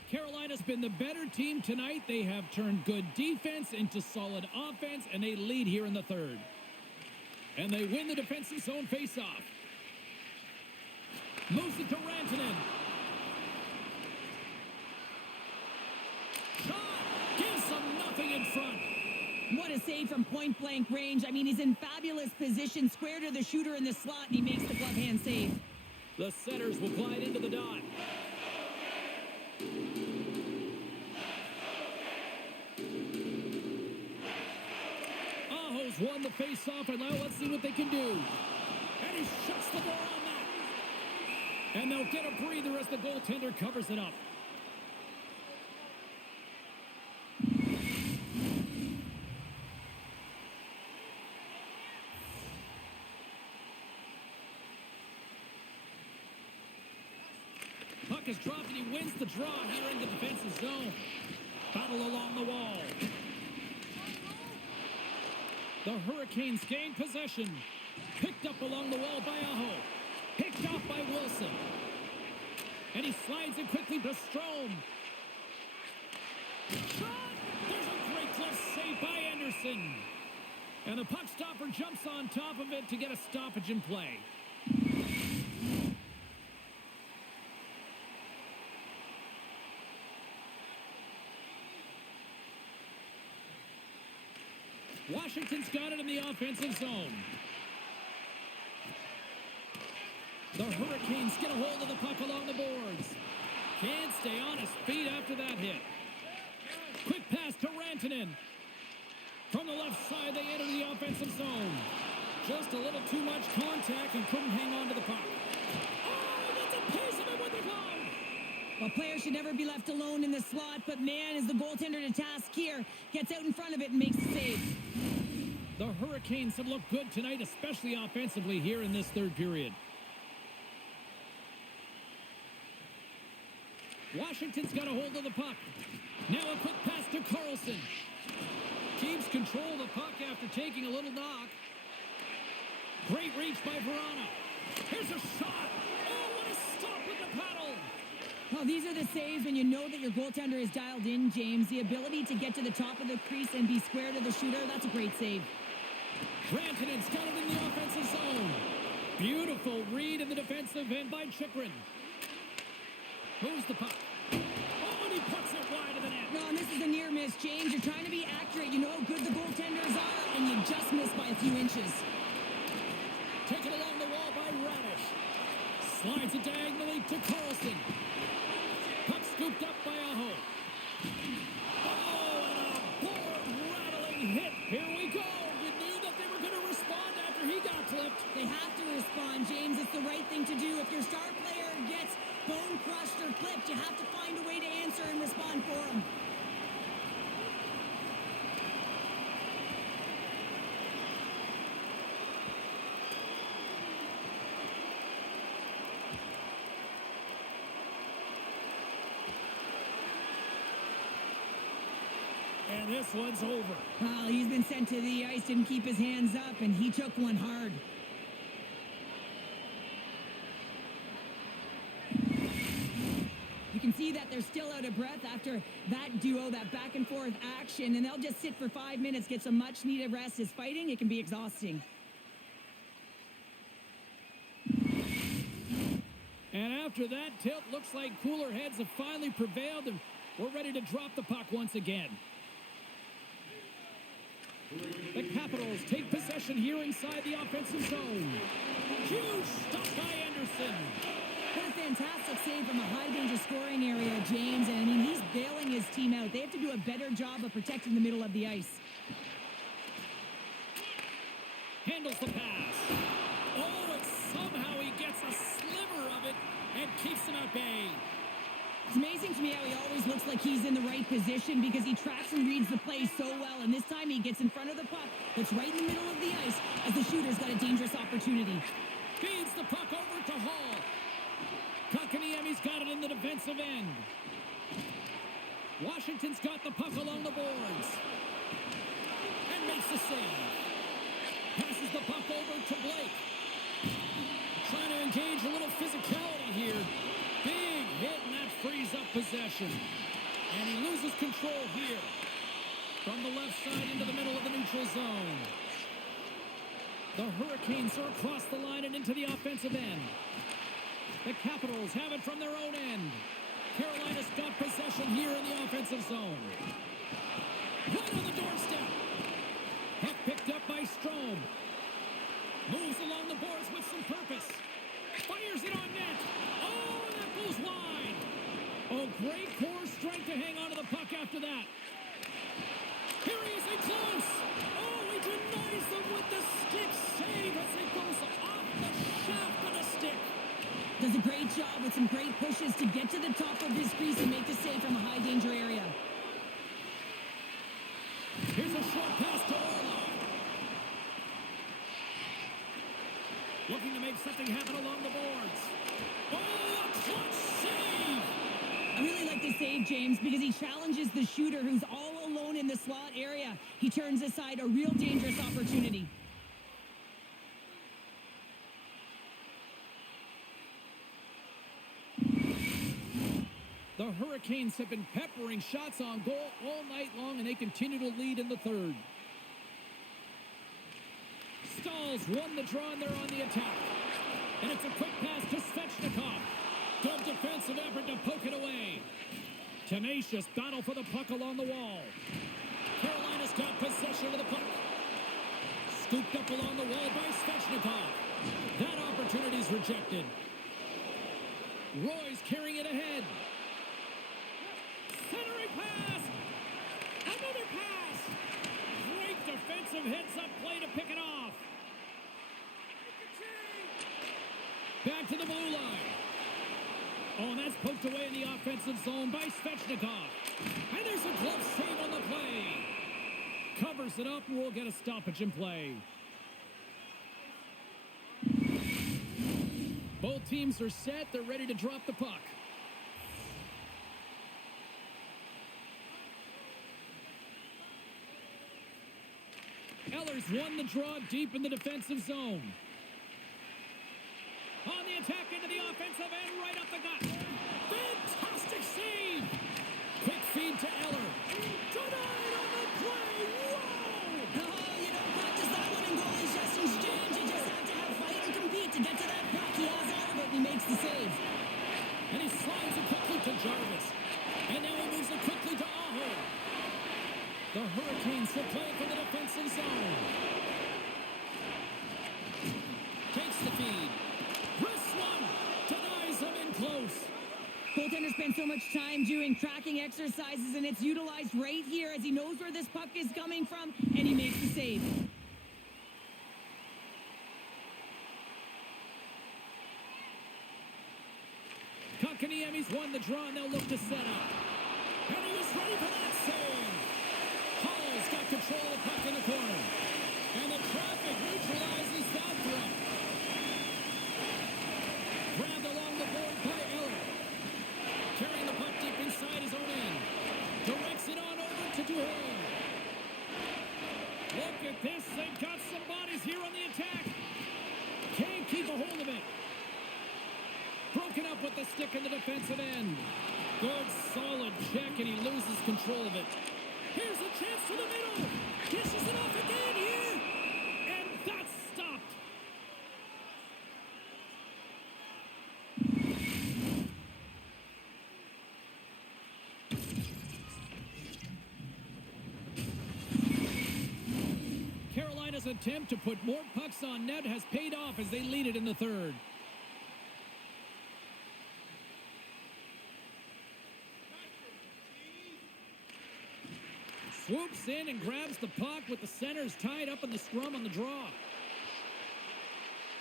Carolina's been the better team tonight. They have turned good defense into solid offense, and they lead here in the third. And they win the defensive zone faceoff. Moves it to Rantanen. front. What a save from point-blank range. I mean, he's in fabulous position, square to the shooter in the slot, and he makes the glove hand save. The setters will glide into the dot. Aho's won the face-off, and now let's see what they can do. And he shuts the door on that. And they'll get a breather as the goaltender covers it up. Puck is dropped, and he wins the draw here in the defensive zone. Battle along the wall. The Hurricanes gain possession. Picked up along the wall by Aho. Picked off by Wilson. And he slides it quickly to Strome. Shot! There's a great glove save by Anderson. And the puck stopper jumps on top of it to get a stoppage in play. Washington's got it in the offensive zone. The Hurricanes get a hold of the puck along the boards. Can't stay on his feet after that hit. Quick pass to Rantanen. From the left side, they enter the offensive zone. Just a little too much contact and couldn't hang on to the puck. Oh, he gets a piece of it with the glove. Well, players should never be left alone in the slot, but man, is the goaltender to task here. Gets out in front of it and makes the save. The Hurricanes have looked good tonight, especially offensively here in this third period. Washington's got a hold of the puck. Now a quick pass to Carlson. Keeps control of the puck after taking a little knock. Great reach by Verona. Here's a shot. Oh, what a stop with the paddle. Well, these are the saves when you know that your goaltender is dialed in, James. The ability to get to the top of the crease and be square to the shooter, that's a great save. Rantanen's got it in the offensive zone. Beautiful read in the defensive end by Chychrun. Moves the puck. Oh, and he puts it wide of the net. No, and this is a near miss, James. You're trying to be accurate. You know how good the goaltenders are, and you just miss by a few inches. Taken along the wall by Radish. Slides it diagonally to Carlson. Puck scooped up by Aho. Oh, and a board-rattling hit. Here we go. You knew that they were going to respond after he got clipped. They have to respond, James. It's the right thing to do. If your star player gets bone crushed or clipped, you have to find a way to answer and respond for him. And this one's over. Well, he's been sent to the ice, didn't keep his hands up, and he took one hard. You can see that they're still out of breath after that duo, that back and forth action, and they'll just sit for 5 minutes, get some much needed rest. As fighting, it can be exhausting. And after that tilt, looks like cooler heads have finally prevailed, and we're ready to drop the puck once again. The Capitals take possession here inside the offensive zone. Huge stop by Anderson. What a fantastic save from a high-danger scoring area, James. And, I mean, he's bailing his team out. They have to do a better job of protecting the middle of the ice. Handles the pass. Oh, and somehow he gets a sliver of it and keeps him at bay. It's amazing to me how he always looks like he's in the right position because he tracks and reads the play so well. And this time he gets in front of the puck that's right in the middle of the ice as the shooter's got a dangerous opportunity. Feeds the puck over to Hall. Kotkaniemi's got it in the defensive end. Washington's got the puck along the boards. And makes the save. Passes the puck over to Blake. Trying to engage a little physicality here. Big hit, and that frees up possession. And he loses control here. From the left side into the middle of the neutral zone. The Hurricanes are across the line and into the offensive end. The Capitals have it from their own end. Carolina's got possession here in the offensive zone. Right on the door zone. Moves along the boards with some purpose. Fires it on net. Oh, and that goes wide. Oh, great core strength to hang on to the puck after that. Here he is in close. Oh, he denies them with the stick save as it goes off the shaft of the stick. Does a great job with some great pushes to get to the top of his crease and make the save from a high danger area. Here's a short pass to Orlov. Looking to make something happen along the boards. Oh, a clutch save! I really like the save, James, because he challenges the shooter who's all alone in the slot area. He turns aside a real dangerous opportunity. The Hurricanes have been peppering shots on goal all night long, and they continue to lead in the third. Stahls won the draw, and they're on the attack. And it's a quick pass to Svechnikov. Good defensive effort to poke it away. Tenacious battle for the puck along the wall. Carolina's got possession of the puck. Scooped up along the wall by Svechnikov. That opportunity's rejected. Roy's carrying it ahead. Centering pass. Another pass. Great defensive heads-up play to pick it off. Back to the blue line. Oh, and that's poked away in the offensive zone by Svechnikov. And there's a glove save on the play. Covers it up, and we'll get a stoppage in play. Both teams are set. They're ready to drop the puck. Eller's won the draw deep in the defensive zone. On the attack into the offensive end, right up the gut. Fantastic save! Quick feed to Eller. Denied on the play! Whoa! Oh, you don't practice that one in goalie sessions, James. You just have to have fight and compete to get to that puck. He has all of it, and he makes the save. And he slides it quickly to Jarvis. And now he moves it quickly to Aho. The Hurricanes will play from the defensive zone. Takes the feed. Wrist one. Denies him in close. Goaltender spends so much time doing tracking exercises, and it's utilized right here as he knows where this puck is coming from, and he makes the save. Kotkaniemi's won the draw, and they'll look to set up. And he was ready for that save. Hall's got control of the puck in the corner. And the traffic neutralizes that threat. Grabbed along the board by Eller. Carrying the puck deep inside his own end. Directs it on over to Duhaime. Look at this. They've got some bodies here on the attack. Can't keep a hold of it. Broken up with the stick in the defensive end. Good, solid check, and he loses control of it. Here's a chance to the middle. Dishes it off again here. And that's stopped. Carolina's attempt to put more pucks on net has paid off as they lead it in the third. Swoops in and grabs the puck with the centers tied up in the scrum on the draw.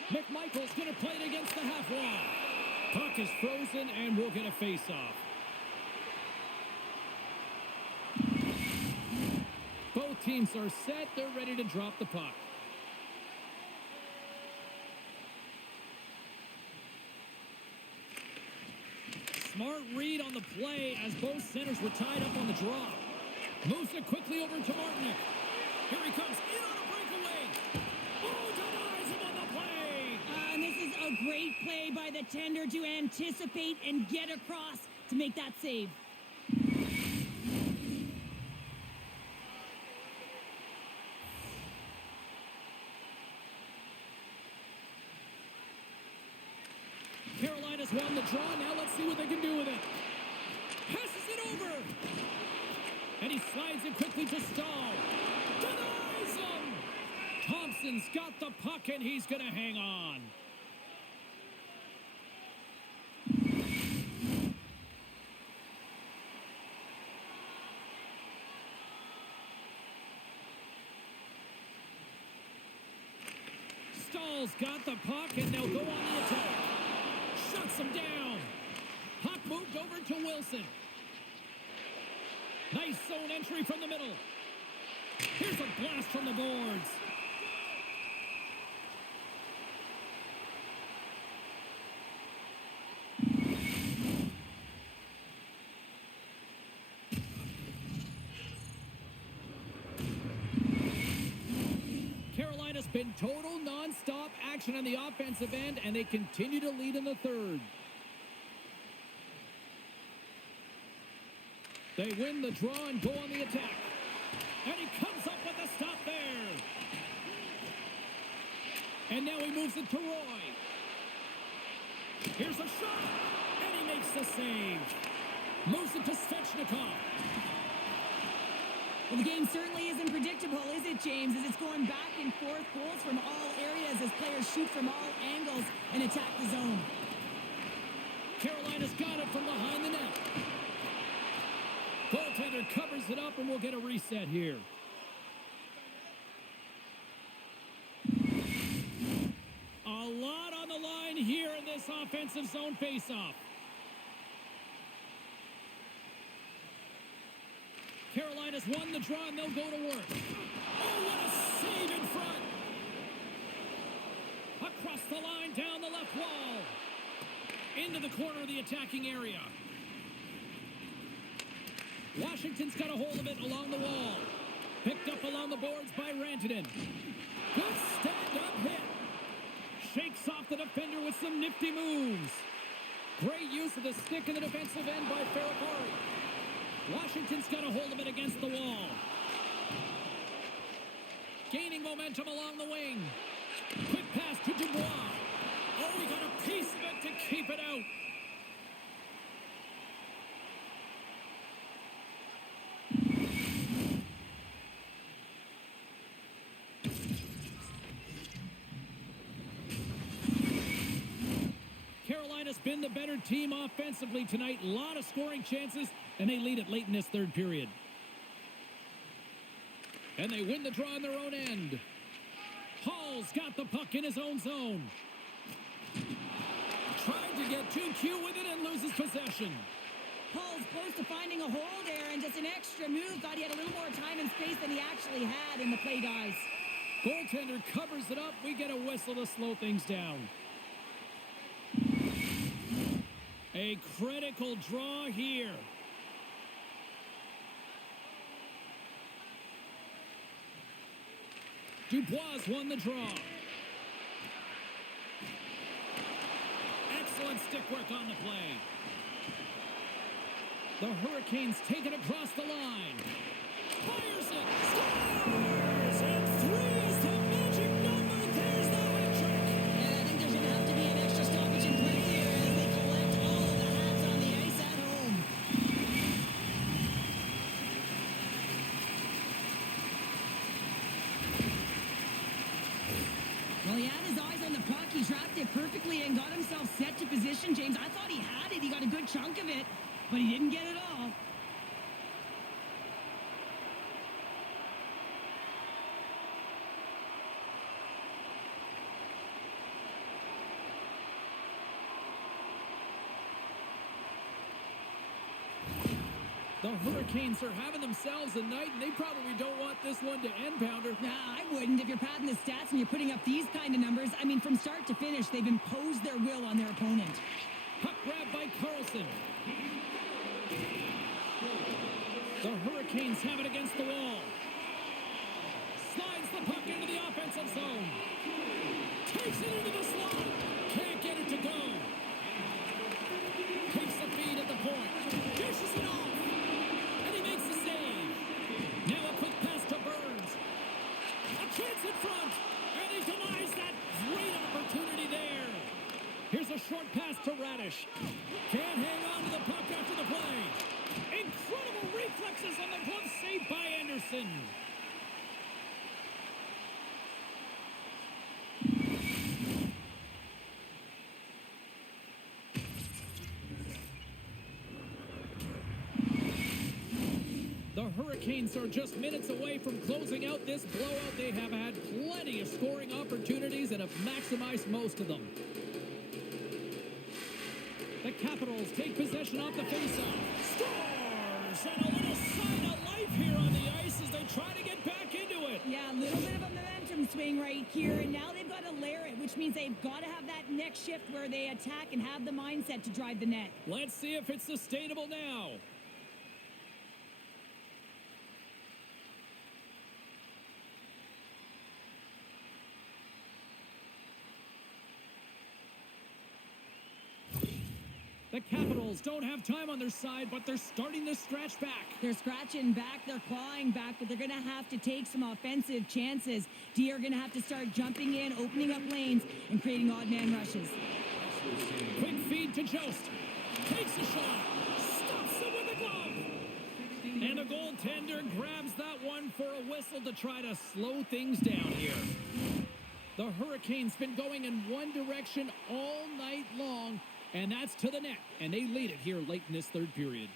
McMichael's going to play it against the half wall. Puck is frozen and we'll get a face-off. Both teams are set. They're ready to drop the puck. Smart read on the play as both centers were tied up on the draw. Moves it quickly over to Martinic. Here he comes in on a breakaway. Oh, denies him on the play. And this is a great play by the tender to anticipate and get across to make that save. Carolina's won the draw. Now let's see what they can do with it. Passes it over. And he slides it quickly to Stahl. Denies him. Thompson's got the puck, and he's going to hang on. Stahl's got the puck, and they'll go on the attack. Shuts him down. Puck moved over to Wilson. Nice zone entry from the middle. Here's a blast from the boards. Carolina's been total non-stop action on the offensive end, and they continue to lead in the third. They win the draw and go on the attack. And he comes up with a stop there. And now he moves it to Roy. Here's a shot. And he makes the save. Moves it to Svechnikov. Well, the game certainly isn't predictable, is it, James? As it's going back and forth, goals from all areas as players shoot from all angles and attack the zone. Carolina's got it from behind the net. Goaltender covers it up, and we'll get a reset here. A lot on the line here in this offensive zone faceoff. Carolina's won the draw, and they'll go to work. Oh, what a save in front. Across the line, down the left wall. Into the corner of the attacking area. Washington's got a hold of it along the wall. Picked up along the boards by Rantanen. Good stand-up hit. Shakes off the defender with some nifty moves. Great use of the stick in the defensive end by Ferrari. Washington's got a hold of it against the wall. Gaining momentum along the wing. Quick pass to Dubois. Oh, he got a piece of it to keep it out. Carolina's been the better team offensively tonight. A lot of scoring chances, and they lead it late in this third period. And they win the draw on their own end. Hall's got the puck in his own zone. Tried to get too cute with it and loses possession. Hall's close to finding a hole there, and just an extra move. Thought he had a little more time and space than he actually had, in the play dies. Goaltender covers it up. We get a whistle to slow things down. A critical draw here. Dubois won the draw. Excellent stick work on the play. The Hurricanes take it across the line. Fires it. Scores! And 3 is the magic number. There's the hat trick. And I think there's going to have to be an extra stoppage in play here as they collect all of the hats on the ice at home. Well, he had his eyes on the puck. He trapped it perfectly and got himself set to position, James. I thought he had it. He got a good chunk of it, but he didn't get it all. The Hurricanes are having themselves a night, and they probably don't want this one to end, Pounder. Nah, I wouldn't. If you're padding the stats and you're putting up these kind of numbers, I mean, from start to finish, they've imposed their will on their opponent. Puck grab by Carlson. The Hurricanes have it against the wall. Slides the puck into the offensive zone. Takes it into the slot. Can't get it to go. Takes the feed at the point. Dishes it off. And he makes the save. Now a quick pass to Burns. A chance in front. And he denies that great opportunity there. Here's a short pass to Radish. Can't hang on to the puck after the play. Incredible reflexes on the glove save by Anderson. Hurricanes are just minutes away from closing out this blowout. They have had plenty of scoring opportunities and have maximized most of them. The Capitals take possession off the faceoff. Scores! And a little sign of life here on the ice as they try to get back into it. Yeah, a little bit of a momentum swing right here, and now they've got to layer it, which means they've got to have that next shift where they attack and have the mindset to drive the net. Let's see if it's sustainable now. The Capitals don't have time on their side, but they're starting to scratch back. They're scratching back, they're clawing back, but they're going to have to take some offensive chances. D are going to have to start jumping in, opening up lanes, and creating odd man rushes. Quick feed to Jost. Takes a shot. Stops it with a glove. And the goaltender grabs that one for a whistle to try to slow things down here. The Hurricanes been going in one direction all night long, and that's to the net, and they lead it here late in this third period.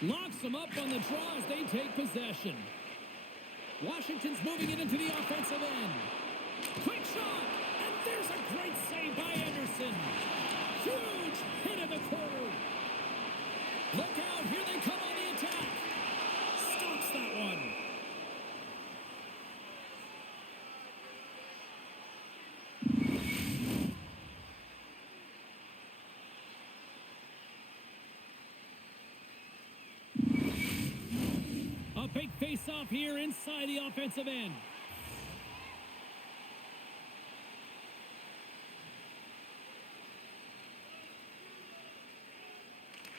Locks them up on the draw as they take possession. Washington's moving it into the offensive end. Quick shot, and there's a great save by Anderson. Huge hit in the corner. Look out, here they come on the attack. Stops that one. A big face-off here inside the offensive end.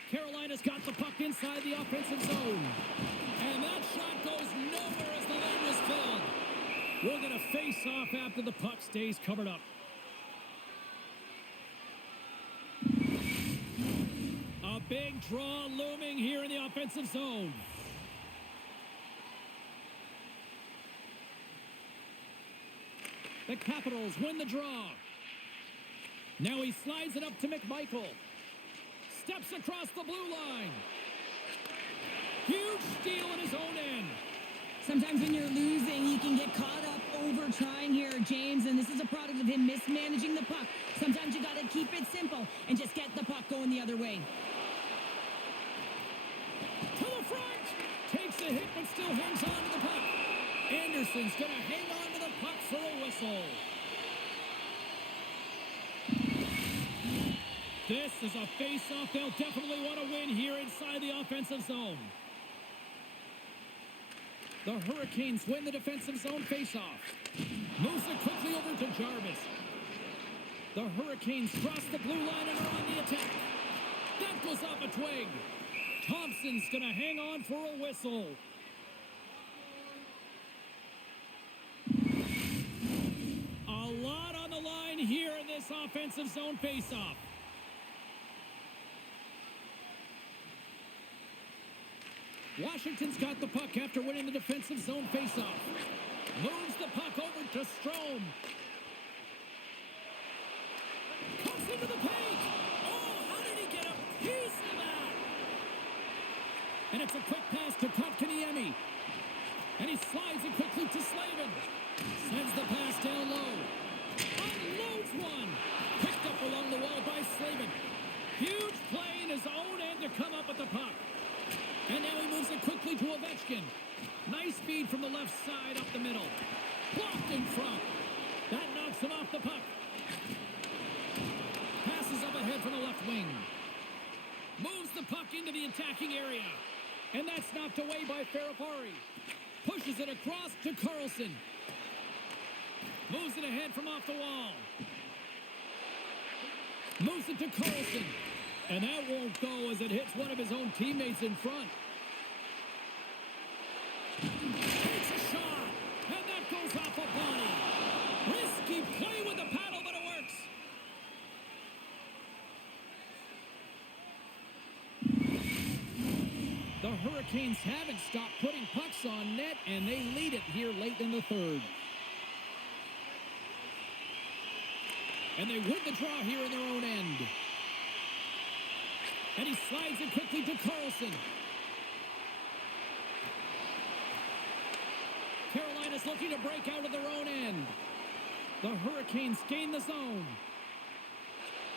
Carolina's got the puck inside the offensive zone. And that shot goes nowhere as the lane was filled. We're going to face off after the puck stays covered up. A big draw looming here in the offensive zone. The Capitals win the draw. Now he slides it up to McMichael. Steps across the blue line. Huge steal in his own end. Sometimes when you're losing, you can get caught up over trying here, James, and this is a product of him mismanaging the puck. Sometimes you got to keep it simple and just get the puck going the other way. To the front. Takes a hit, but still hangs on to the puck. Anderson's going to hang on to the puck for a whistle. This is a face-off they'll definitely want to win here inside the offensive zone. The Hurricanes win the defensive zone face-off. Moves it quickly over to Jarvis. The Hurricanes cross the blue line and are on the attack. That goes off a twig. Thompson's going to hang on for a whistle. A lot on the line here in this offensive zone face-off. Washington's got the puck after winning the defensive zone faceoff. Moves the puck over to Strome. Comes into the paint. Oh, how did he get a piece of that? And it's a quick pass to Kotkaniemi. And he slides it quickly to Slavin. Sends the pass down low. Unloads one. Picked up along the wall by Slavin. Huge play in his own end to come up with the puck. And now he moves it quickly to Ovechkin. Nice speed from the left side up the middle. Blocked in front. That knocks him off the puck. Passes up ahead from the left wing. Moves the puck into the attacking area. And that's knocked away by Ferrapari. Pushes it across to Carlson. Moves it ahead from off the wall. Moves it to Carlson. And that won't go as it hits one of his own teammates in front. Takes a shot. And that goes off a body. Risky play with the paddle, but it works. The Hurricanes haven't stopped putting pucks on net, and they lead it here late in the third. And they win the draw here in their own end. And he slides it quickly to Carlson. Carolina's looking to break out of their own end. The Hurricanes gain the zone.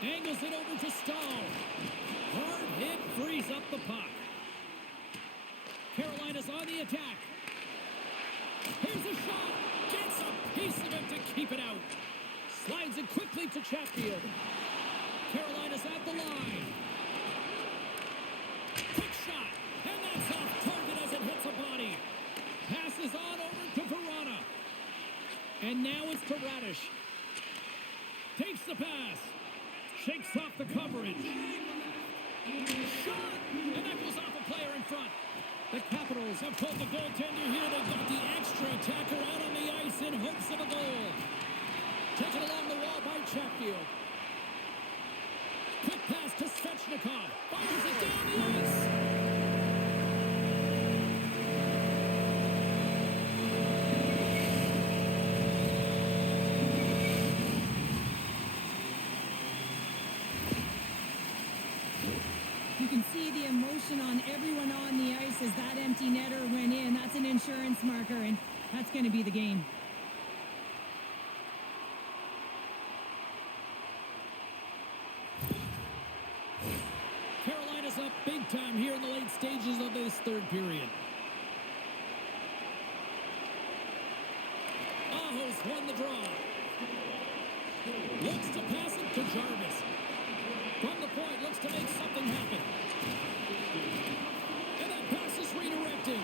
Angles it over to Stahl. Hard hit frees up the puck. Carolina's on the attack. Here's a shot. Gets a piece of it to keep it out. Slides it quickly to Chatfield. Carolina's at the line. Quick shot. And that's off target as it hits a body. Passes on over to Verona. And now it's to Radish. Takes the pass. Shakes off the coverage. Shot! And that goes off a player in front. The Capitals have pulled the goaltender here. They've got the extra attacker out on the ice in hopes of a goal. Taken along the wall by Chatfield. Quick pass to Svechnikov. Fires it down the ice. You can see the emotion on everyone on the ice as that empty netter went in. That's an insurance marker, and that's going to be the game. Carolina's up big time here in the late stages of this third period. Aho's won the draw. Looks to pass it to Jarvis. From the point, looks to make something happen. And that pass is redirected.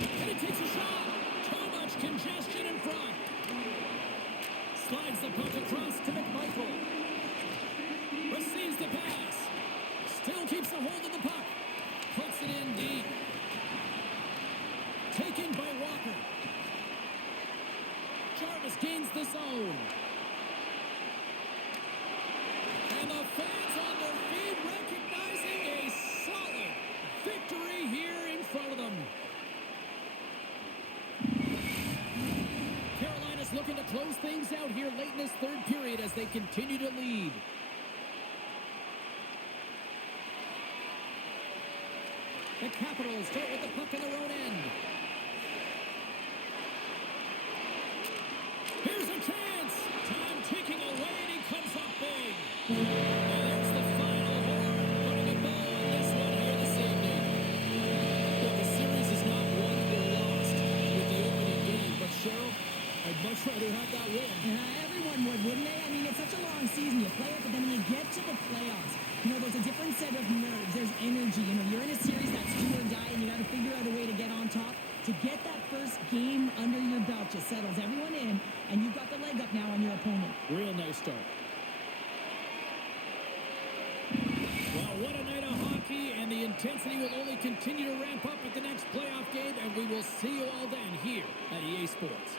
And he takes a shot. Too much congestion in front. Slides the puck across to McMichael. Receives the pass. Still keeps a hold of the puck. Puts it in deep. Taken by Walker. Jarvis gains the zone. And the fans on their feet recognizing a solid victory here in front of them. Carolina's looking to close things out here late in this third period as they continue to lead. The Capitals start with the puck in their own end. Here's a chance. Time ticking away, and he comes up big. And there's the final horn, putting a bow on this one here this evening. Well, the series is not won or lost with the opening game, but Cheryl, I'd much rather have that win. Everyone would, wouldn't they? I mean, it's such a long season. You play it, but then when you get to the playoffs, there's a different set of nerves. There's energy. You're in a series that's do or die, and you got to figure out a way to get on top. To get that first game under your belt just settles everyone in, and you've got the leg up now on your opponent. Real nice start. Well, what a night of hockey, and the intensity will only continue to ramp up at the next playoff game, and we will see you all then here at EA Sports.